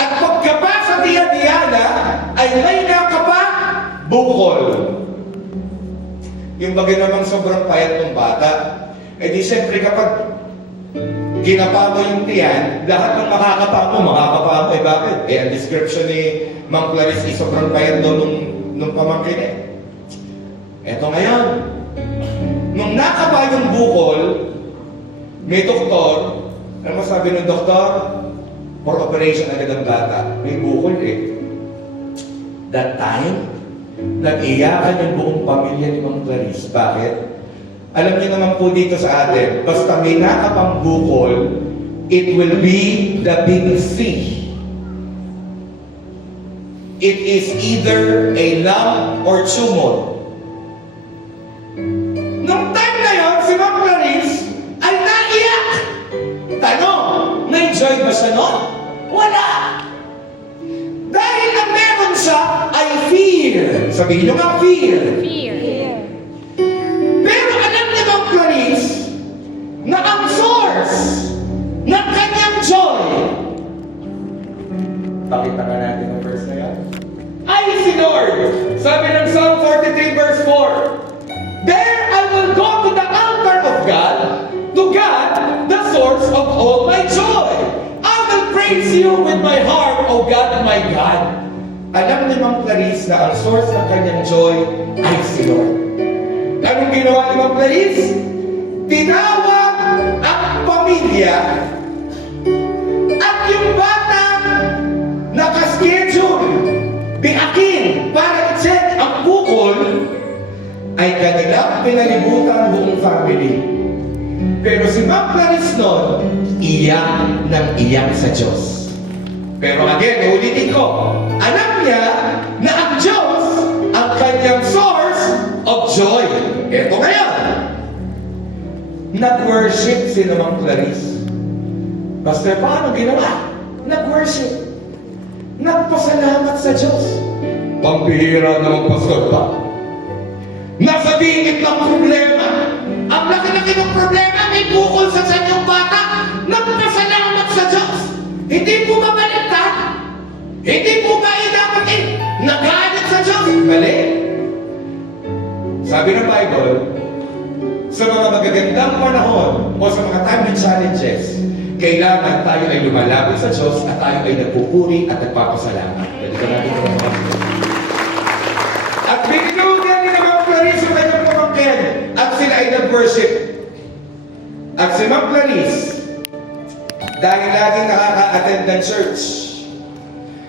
at pagkaba sa tiyan-tiyana ay may nakapa bukol. Yung bagay namang sobrang payat ng bata, eh di siyempre kapag ginapa mo yung tiyan, lahat ng makakapa mo. Eh bakit? Eh ang description ni Ma'am Clarice ay sobrang payat daw nung pamangkin eh. Eto ngayon, nung nakapa yung bukol, may doktor, ano masabi ng doktor? For operation agad ang bata. May bukol eh. That time, nag-iyakan yung buong pamilya ni Ma'am Clarice. Bakit? Alam niyo naman po dito sa atin, basta may nakapang bukol, it will be the big C. It is either a lump or tumor. Nung time na yun, si Ma'am Clarice ay naiyak. Tanong, na-enjoy ba siya nun? Wala! Dahil ang meron siya ay fear. Sabihin nyo nga, fear. Pero alam ni Ma'am Clarice na ang source ng kanyang joy, pakita nga natin ang verse na yan, ay si Lord. Sabi ng Psalm 43 verse 4, there I will go to the altar of God, to God, the source of all my joy. I will praise you with my heart, O God, my God. Alam ni Ma'am Clarice na ang source ng kanyang joy ay si Lord. Anong ginawa ni Ma'am Clarice? Tinawag ang pamilya at yung bata nakaschedule, biakin para i-check ang bukol ay kanilang pinalibutan buong family. Pero si Ma'am Clarice noon, iyak ng iyak sa Diyos. Pero again, ulitin ko, alam niya na ang Diyos ang kanyang source of joy. Ito ngayon, nag-worship si Ma'am Clarice. Pastor, paano ginawa? Nag-worship. Nagpasalamat sa Diyos. Pampihira naman, Pastor pa. Nasa bingit ng problema. Ang laki-laki ng problema, may bukol sa sanyang bata. Nagpasalamat sa Diyos. Hindi po ba baliktad? Hindi po ba dapat nagalit sa Diyos? Mali. Sabi ng Bible, sa mga magagandang panahon o sa mga time and challenges, kailangan tayo ay lumalapit sa Diyos at tayo ay nagpupuri at nagpapasalamat. Pwede ka natin ito. At binugan ni Ma'am Clarice ang kanyang nag-worship. At si Ma'am Clarice, dahil laging nakaka-attend ng church,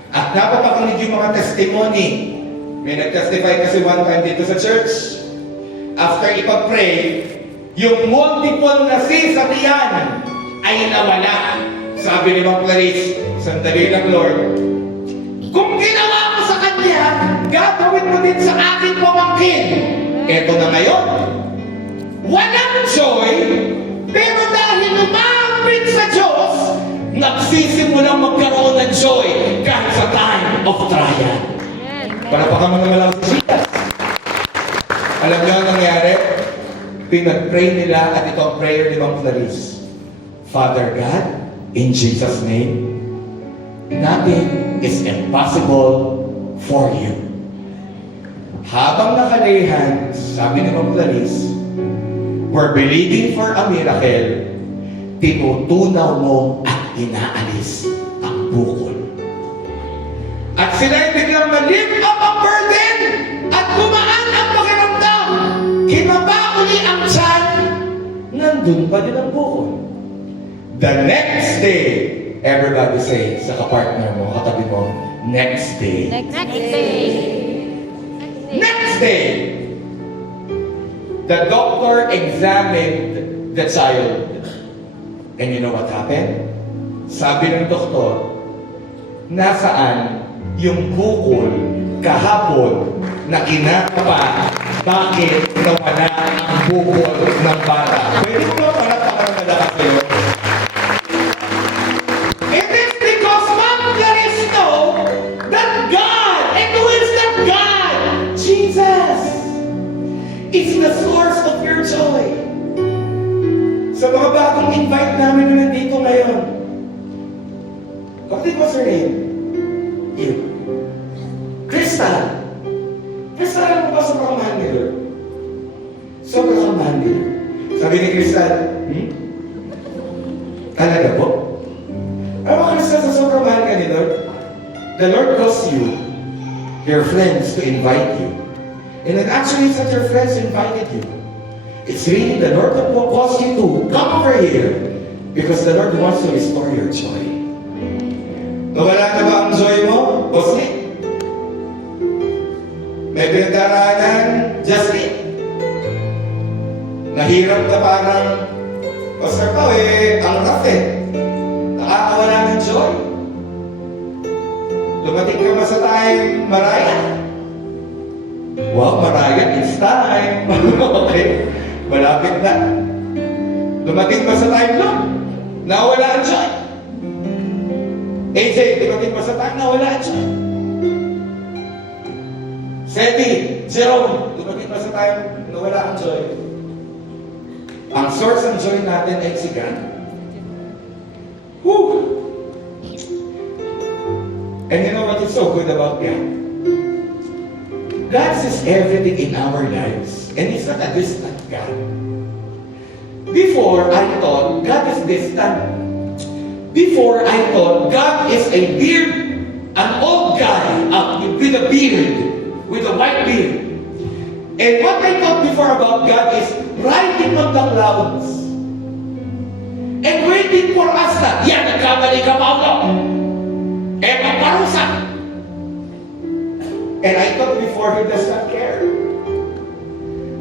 at napapakinig yung mga testimony. May nag-testify kasi one time dito sa church. After ipag-pray, yung multiple na cysts sa tiyan ay nawala. Sabi ni Ma'am Clarice, sandali lang Lord, kung ginawa mo sa kanya, gagawin mo din sa aking pamangkin. Eto na ngayon, walang joy, pero dahil lumapit sa Diyos, nagsisimulang magkaroon ng joy kahit sa time of trial. Palapakan mo naman lang si Jesus. Alam niyo ang nangyari? Pinag-pray nila at ito ang prayer ni Ma'am Clarice. Father God, in Jesus' name, nothing is impossible for you. Habang nakalay hands, sabi ni Ma'am Clarice, we're believing for a miracle, tinutunaw mo at inaalis ang bukol. At sila'y biglang na-lift up ang burden at gumaan ang pakiramdam. Kinaba uli ang tiyan, nandun pa din ang bukol. The next day, everybody say sa kapartner mo, katabi mo, next day. Next day. Next day, the doctor examined the child. And you know what happened? Sabi ng doktor, nasaan yung bukol kahapon na kinakapa, bakit nawala ang bukol ng bata? Pwede ko ba palakpakan ng malakas kayo? It is because Ma'am Clarice know that God, and who is that God? Jesus is the source of your joy. Sa mga bagong invite namin na nandito ngayon, what was her name? You. Crystal. Crystal, alam mo ba sobrang mahal ni Lord? Sobrang mahal ni Lord. Sabi ni Crystal, talaga po? Alam mo, Crystal, sa sobrang mahal ka ni Lord, the Lord calls you, your friends, to invite you. And then actually, it's not your friends who invited you. It's really the Lord that will cause you to come over here because the Lord wants to restore your joy. Nawala na ba ang joy mo? Bossy? May pinagdaraanan? Justin? Nahirap na parang, Pastor Pao ang kafe. Nakakawala ng joy. Dumating ka ba sa time, Mariah? Wow, Mariah, it's time. Okay, malapit na. Dumating ba sa time lang? Nawala ang joy. AJ, dumating ba sa time? Nawala ang joy. Seti, Jerome, dumating ba sa time? Nawala ang joy. Ang source ng joy natin ay si God. Woo! And you know what is so good about God? God sees everything in our lives, and He's not a distant God. Before, I thought God is distant. Before, I thought God is a beard, an old guy with a beard, with a white beard. And what I thought before about God is riding on the clouds and waiting for us na, yan, nagkamali ka, Paulo. Eh, magparusa. And I thought before He does not care.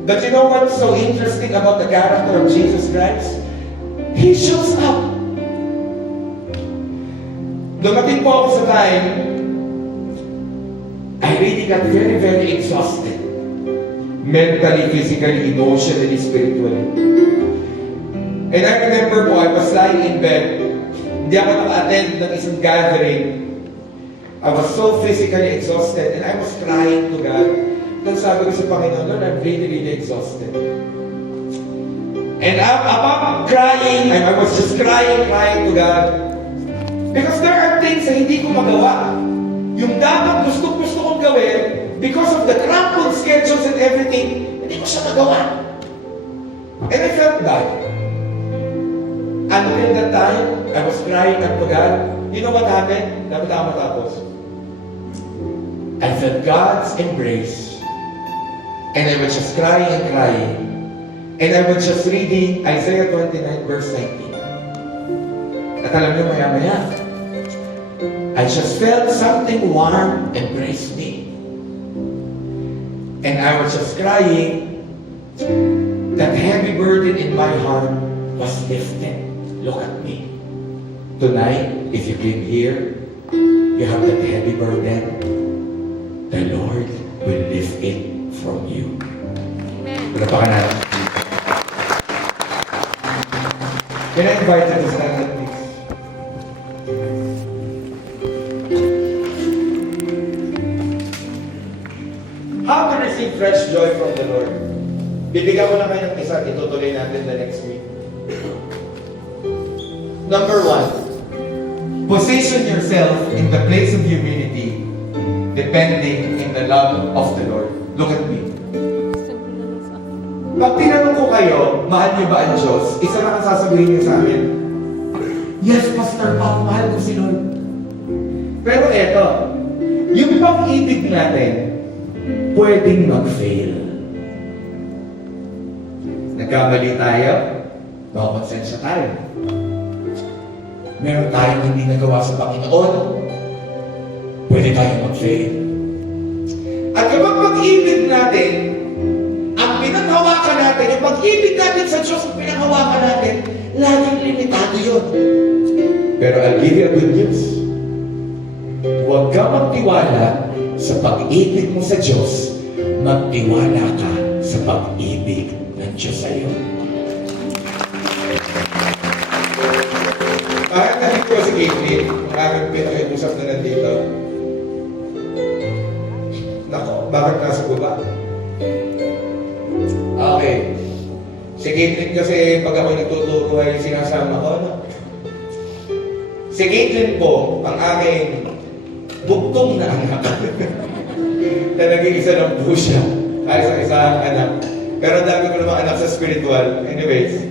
But you know what's so interesting about the character of Jesus Christ? He shows up. Dumating po ako sa time, I really got very, very exhausted. Mentally, physically, emotionally, spiritually. And I remember po, I was lying in bed. Hindi ako naka-attend ng isang gathering. I was so physically exhausted and I was crying to God. Then sabi ko sa Panginoon, Lord, I'm really, really exhausted. And I'm crying, I was just crying to God. Because there are things na hindi ko magawa. Yung dapat gusto kong gawin, because of the crumpled schedules and everything, hindi ko siya magawa. And I felt bad. Until that time, I was crying unto God. You know what happened? Dapat ako matapos. I felt God's embrace. And I was just crying and crying. And I was just reading Isaiah 29 verse 19. At alam niyo, maya-maya, I just felt something warm embrace me. And I was just crying. That heavy burden in my heart was lifted. Look at me. Tonight, if you came here, you have that heavy burden, the Lord will lift it from you. Palapakan natin. Can I invite you to stand up, please? How to receive fresh joy from the Lord? Bibigyan ko na kayo ng isa, itutuloy natin the next week. Number 1, position yourself in the place of humility, depending in the love of the Lord. Look at me. Pag tinanong ko kayo, mahal niyo ba ang Diyos? Isa lang ang sasabihin niyo sa akin. Yes, Pastor Pao, mahal ko si Lord. Pero eto, yung pag-ibig natin, pwedeng mag-fail. Nagkamali tayo, makakonsensya tayo. Meron tayong hindi nagawa sa Panginoon, pwede tayong mag-fail. At kapag pag-ibig natin, ang pinanghawakan natin, yung pag-ibig natin sa Diyos, ang pinanghawakan natin, laging limitado yun. Pero I'll give you a good news. Huwag ka magtiwala sa pag-ibig mo sa Diyos, magtiwala ka sa pag-ibig ng Diyos sa iyo. Bakit nandito ko si Caitlin, ang aming pinakiusap na nandito? Nako, bakit nasa baba? Okay. Si Caitlin kasi pag ako nagtuturo ay sinasama ko, no? Si Caitlin po, ang aking bugtong na anak. Na nag-iisa lang po siya. Ay, sa isang anak. Pero dami ko namang anak sa spiritual. Anyways.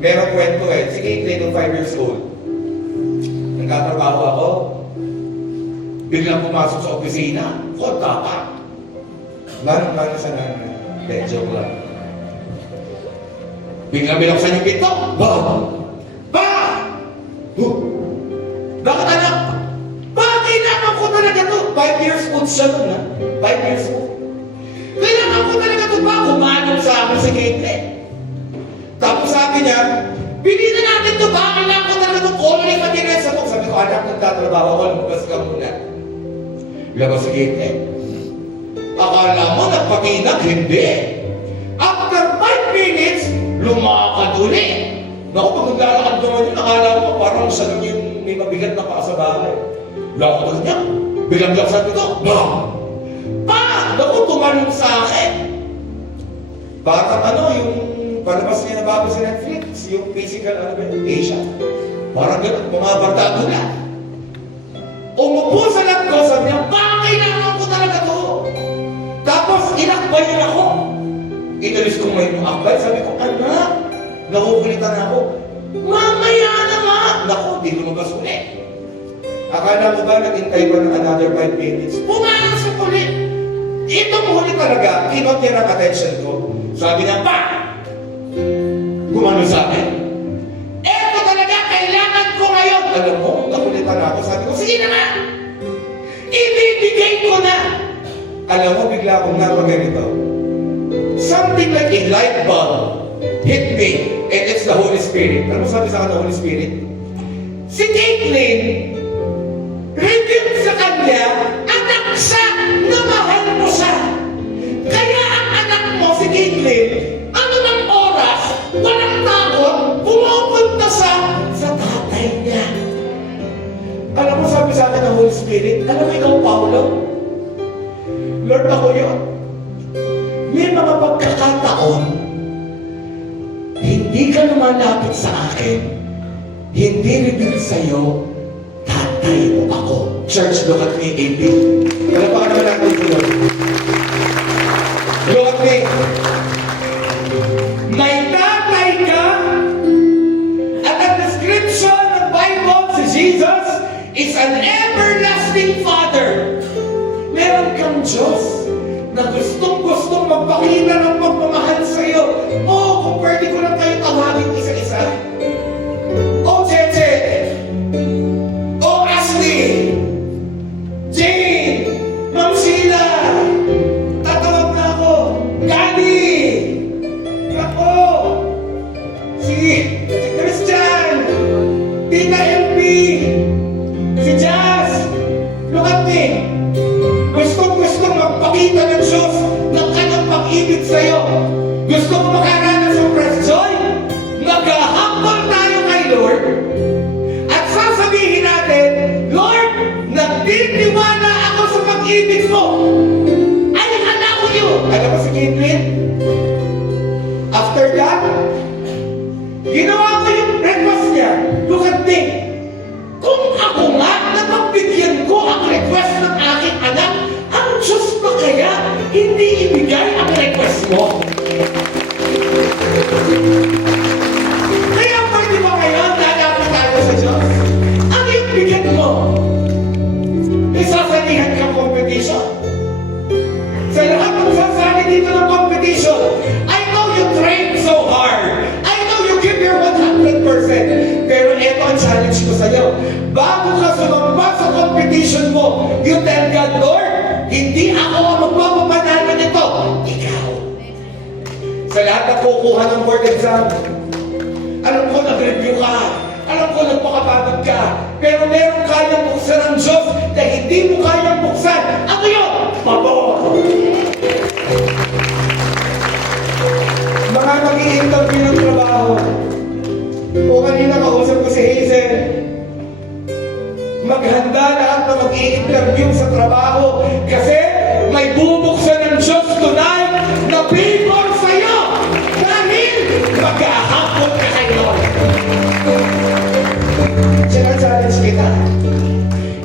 Merong kwento eh. Si Caitlin, nung 5 years old. Nagkatrabaho ako. Biglang pumasok sa opisina. Konta pa. Manang-manang sa nanay. Hindi, joke lang. Biglang binaksan yung pinto. Ba! Bakit anak? Bakit naman ko talaga to? 5 years old siya nun, ha? 5 years old. Kailangan ko talaga to ba? Kumanong sa akin si Caitlin. Tapos sabi niya, bigyan na natin to ba? Kailangan ko talaga to. Calling materials ako. Sabi ko, anak, nagtatrabaho ko. Lumabas ka muna. Labas si Caitlin. Akala mo, nagpatinag? Hindi. After 5 minutes, lumakad ulit. Naku, pag naglalakad naman yun, akala mo parang siya lang yung may mabigat na paa sa bahay. Lakad niya, biglang sabi ko, bam! Pa! Naku, tumalong sa akin. Parang ano, yung palabas niya na bago sa Netflix, yung physical, ano ba, Asia. Parang gano'n, mga bardago na. Umupo sa lap ko, sabi niya, kailangan ko talaga to. Tapos, inakbay niya ako. Inalis ko ngayon yung akbay, sabi ko, anak, nakukulitan ako. Mamaya na nga! Naku, di lumabas ulit. Akala mo ba nag-intay pa ng another 5 minutes? Pumasok ulit! Itong huli talaga, kinot niya ng attention ko. Sabi niya, pa! Gumano sa akin. Eto talaga, kailangan ko ngayon. Alam mo, nakulitan ako. Sabi ko, sige na nga! Ibibigay ko na! Alam mo, bigla akong napaganito. Something like a light bulb hit me, and it's the Holy Spirit. Ano sabi sa akin ng Holy Spirit? Si Caitlin, revealed sa kanya, anak siya na mahal mo siya. Kaya ang anak mo, si Caitlin, ano ng oras, walang takot, pumupunta siya sa tatay niya. Alam mo, sabi sa akin ng Holy Spirit, alam mo ikaw, Paulo? Lord, ako yun. May mga pagkakataon, hindi ka lumalapit sa akin, hindi reveal sa'yo, tatay mo ako. Church, look at me, AP. Wala pa ka naman natin dito. Look at me. May tatay ka, at ang description ng Bible si Jesus is an everlasting Father. Meron kang Diyos na gustong-gustong magpakita magpakita ng pagmamahal sa'yo. Kung pwede ko lang kayo tawagin isa-isa. Cheche! Ashley! Jane! Ma'am Sheila! Tatawag na ako! Gani! Ako! Si Christian! Tita MP! Si Jazz! Look at me! Gustong magpakita ng Diyos ng kanyang pag-ibig sa'yo. Gusto mo makaranas ng fresh joy? Mag-humble tayo kay Lord at sasabihin natin, Lord, nagtitiwala ako sa pag-ibig mo. I allow you. Alam mo si Caitlin? After that, ginawa ko yung request niya. Look at me. Kung ako nga, napagbigyan ko ang request ng aking anak, ang Diyos ba kaya hindi ibigay ang request mo? Kaya pwede ba kayo lalapit tayo sa Diyos? Ang ibigyan mo? Isasalihan ka competition? Sa lahat ng sasali dito ng competition, I know you train so hard. I know you give your 100%. Pero eto ang challenge ko sa'yo. Bago ka sumamba sa competition mo, you tell God, Lord, hindi ako ang magpapapanalo nito. Ikaw. Sa lahat na kukuha ng board exam, alam ko nag-review ka. Alam ko nagpakapagod ka. Pero meron kayang buksan ng Diyos na hindi mo kayang buksan. Ano yun? Pabor! Mga mag-i-interview ng trabaho. O kanina kausap ko si Hazel. Maghanda lahat na mag-i-interview sa trabaho kasi may bubuksan ng Diyos tonight na people sa'yo dahil mag-ahapon ka kayo. Challenge kita.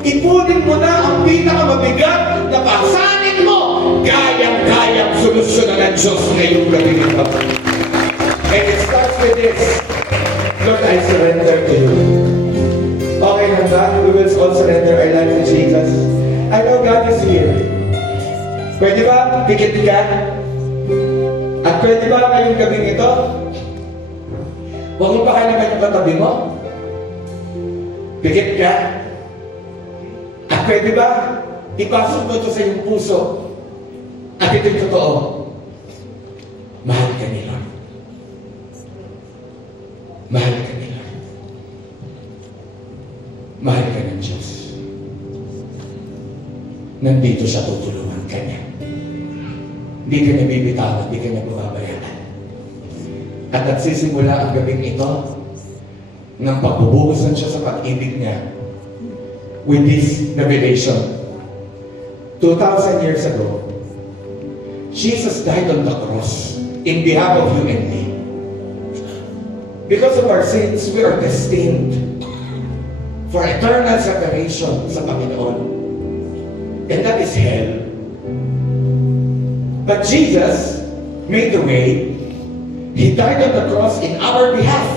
Ipunin mo na ang pinakamabigat na pasanin mo. Kayang-kayang solusyonan ng Diyos ngayong gabi nito. And it starts with this. Lord, I surrender to you. Okay na ba? We will all surrender our life to Jesus. I know God is here. Pwede ba? Pikit ka? At pwede ba ngayong gabing ito? Huwag mo pa kayo naman yung katabi mo? Pikit ka? At pwede ba? Ipasok mo ito sa iyong puso. At ito'y totoo. Mahal ka ni Lord. Mahal ka ni Lord. Mahal ka ng Diyos. Nandito siya, tutulungan ka niya. Hindi ka niya bibitawan, hindi ka niya bababayaan. At nagsisimula ang gabing ito ng pagbubuhusan siya sa pag-ibig niya with this revelation. 2,000 years ago, Jesus died on the cross in behalf of you and me. Because of our sins, we are destined for eternal separation sa Panginoon. And that is hell. But Jesus made the way. He died on the cross in our behalf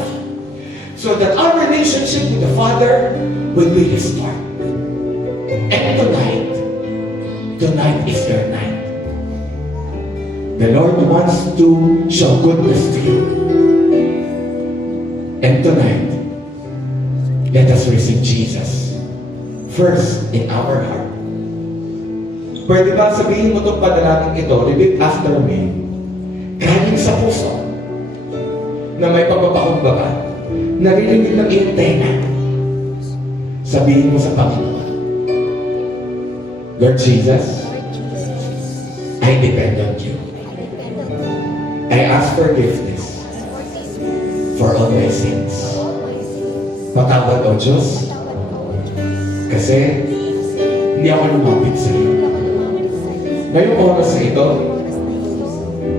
so that our relationship with the Father will be restored. And tonight is your night. The Lord wants to show goodness to you. And tonight, let us receive Jesus first in our heart. Pwede ba sabihin mo itong panalangin ito, repeat after me, galing sa puso, na may pagpapakumbaba, naririnig ng iyong tenga. Sabihin mo sa Panginoon, Lord Jesus, I depend on you. I ask forgiveness for all my sins. Patawad, O Diyos, kasi hindi ako lumapit sa iyo. Ngayong oras na ito,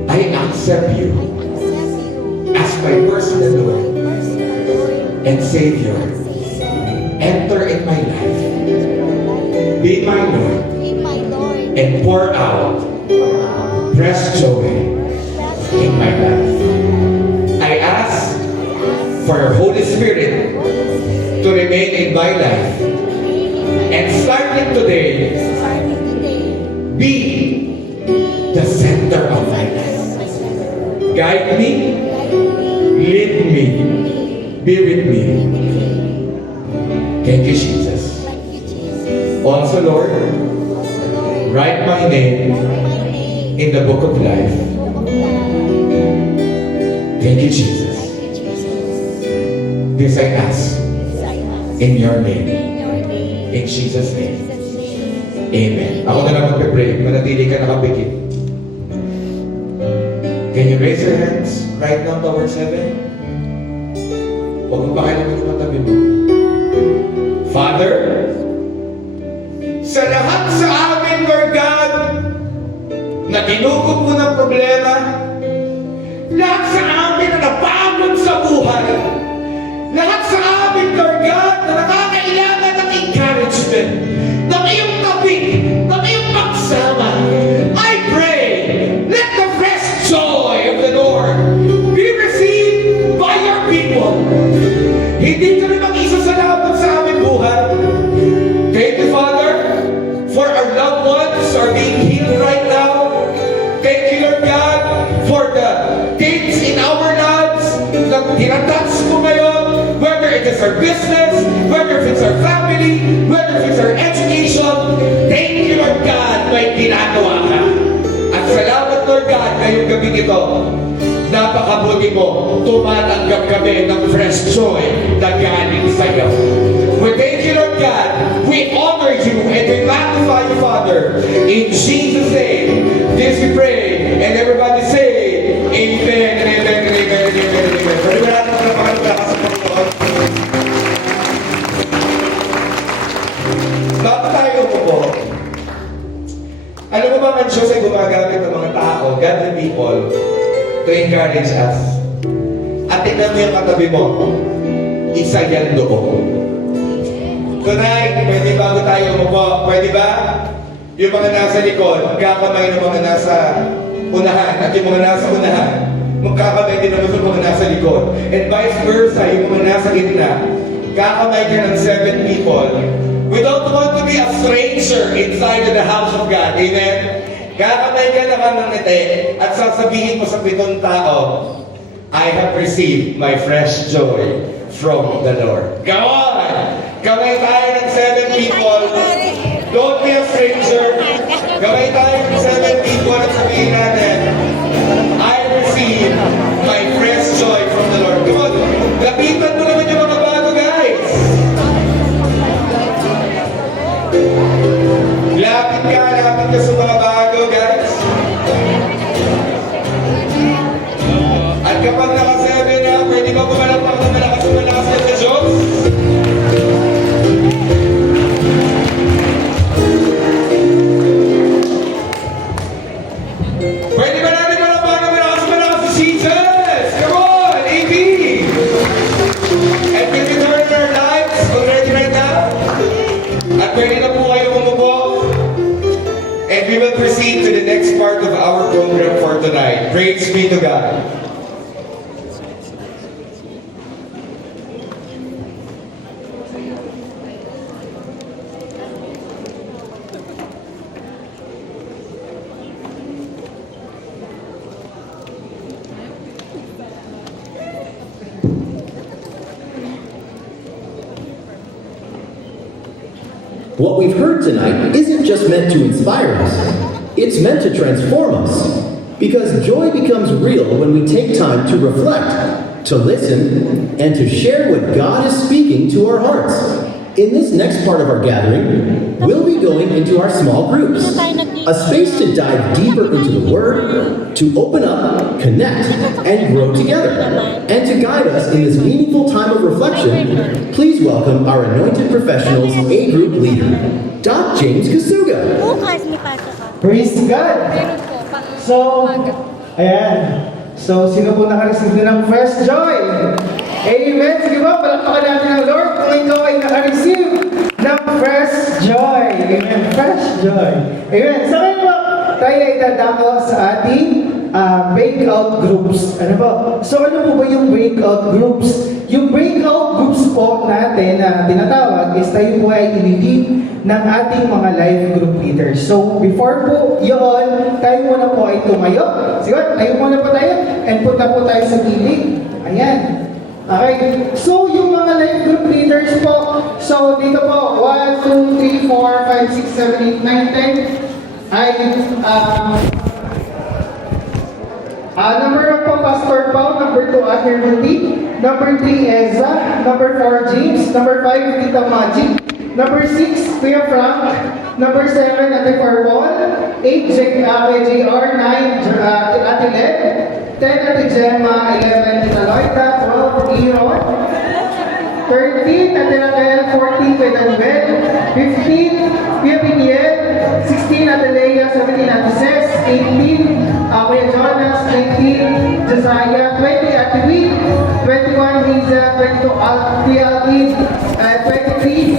I accept you as my personal Lord and Savior. Enter in my life. Be my Lord and pour out fresh joy in my life. I ask for your Holy Spirit to remain in my life. And starting today, be the center of my life. Guide me, lead me, be with me. Thank you, Jesus. Also, Lord, write my name in the book of life. Thank you, Jesus. This I ask in your name. In Jesus' name. Amen. Ako na lang magpe-pray. Manatili ka nakapikit. Can you raise your hands right now towards heaven? Huwag mong pakialaman yung matabi mo. Father, sa lahat sa amin, Lord God, na tinukot mo ng problema, lahat sa amin na napagod sa buhay, lahat sa amin, Lord God, na nakakailangan ng encouragement, ng iyong tabi, ng iyong pagsama, I pray, let the fresh joy of the Lord be received by your people. Hindi kami mag-isasalamat sa aming buhay. Thank you, Father, for our loved ones are being healed right now. Thank you, Lord God, for the things in our lives na tinatouch mo ngayon, whether it is our business, whether it's our family, whether it's our education. Thank you, Lord God, may ginagawa ka. At salamat, Lord God, ngayong gabi nito, napakabuti mo, tumatanggap kami ng fresh joy na galing sa iyo. We thank you, Lord God. We honor you and we magnify you, Father. In Jesus' name, this we pray. And everybody say, Amen, and Amen, and Amen, and Amen, and Amen. Pwede ba natin na pakalakas sa Panginoon? Bago tayo po, alam mo ba ang Diyos ay gumagamit ng mga tao, godly people, to encourage us. At tingnan mo yung katabi mo, isa yan doon. Tonight, pwede bago tayo umupo, pwede ba? Yung mga nasa likod, magkakamay ng mga nasa unahan, at yung mga nasa unahan, magkakamay din naman ng mga nasa likod. And vice versa, yung mga nasa gitna, kakamay ka ng 7 people. We don't want to be a stranger inside of the house of God. Amen? Kakamay ka naman ng ngiti at sasabihin mo sa 7 tao, I have received my fresh joy from the Lord. Come on! Kamay tayo ng 7 people. Don't be a stranger. Kamay tayo ng 7 people at sabihin natin, I receive my fresh joy from the Lord. Come on! Lapitan mo naman yung mga bago, guys! Lapit ka sa mga bago, guys. At kapag naka-7 na, pwede ba pumalakpak na malakas yan sa Diyos? Pwede ba natin malakpak na malakas sa Jesus? Come on, AB! And can we turn our lives already right now? At pwede na po kayo umupo. And we will proceed to the next part of our program for tonight. Praise be to God. What we've heard tonight isn't just meant to inspire us, it's meant to transform us. Because joy becomes real when we take time to reflect, to listen, and to share what God is speaking to our hearts. In this next part of our gathering, we'll be going into our small groups, a space to dive deeper into the Word, to open up, connect, and grow together. And to guide us in this meaningful time of reflection, please welcome our anointed professionals A group leader, Doc James Kasuga. Bukas may pasok ka. Praise God! Meron po. So, ayan. So, sino po naka-receive na ng fresh joy? Amen! Sige ba, palakpakan natin ang Lord kung ikaw ay naka-receive ng fresh joy. Amen! Fresh joy. Amen! Sa ngayon po, tayo ay dadako sa ating breakout groups. Ano po? So, ano po ba yung breakout groups? yung breakout groups po natin na tinatawag is tayo po ay ililid ng ating mga life group leaders. So, before po yun, tayo muna po ay tumayo. Sige, tayo muna po tayo and punta po tayo sa gilid. Ayan. Okay. So, yung mga life group leaders po, so dito po, 1, 2, 3, 4, 5, 6, 7, 8, 9, 10, ay, number 1 po, Pastor Pao. Number 2, Ahirmuti. Number 3, Eza. Number 4, James. Number 5, Tita Magic. Number 6, Kuya Frank. Number 7, Ate Farwon. 8, JR. 9, Ate Led. 10, Ate Gemma. 11, Tita Loita. 12, Iron. 13, Ate Raquel. 14, Kuya Danbel. 15, Kuya Piniel. 16, Ate Leia. 17, Ate Ces. 18, Kuya Jonas. 19, Josiah. 20, Ate Wee. 21, Riza. 22, Kuya Alvin. 23,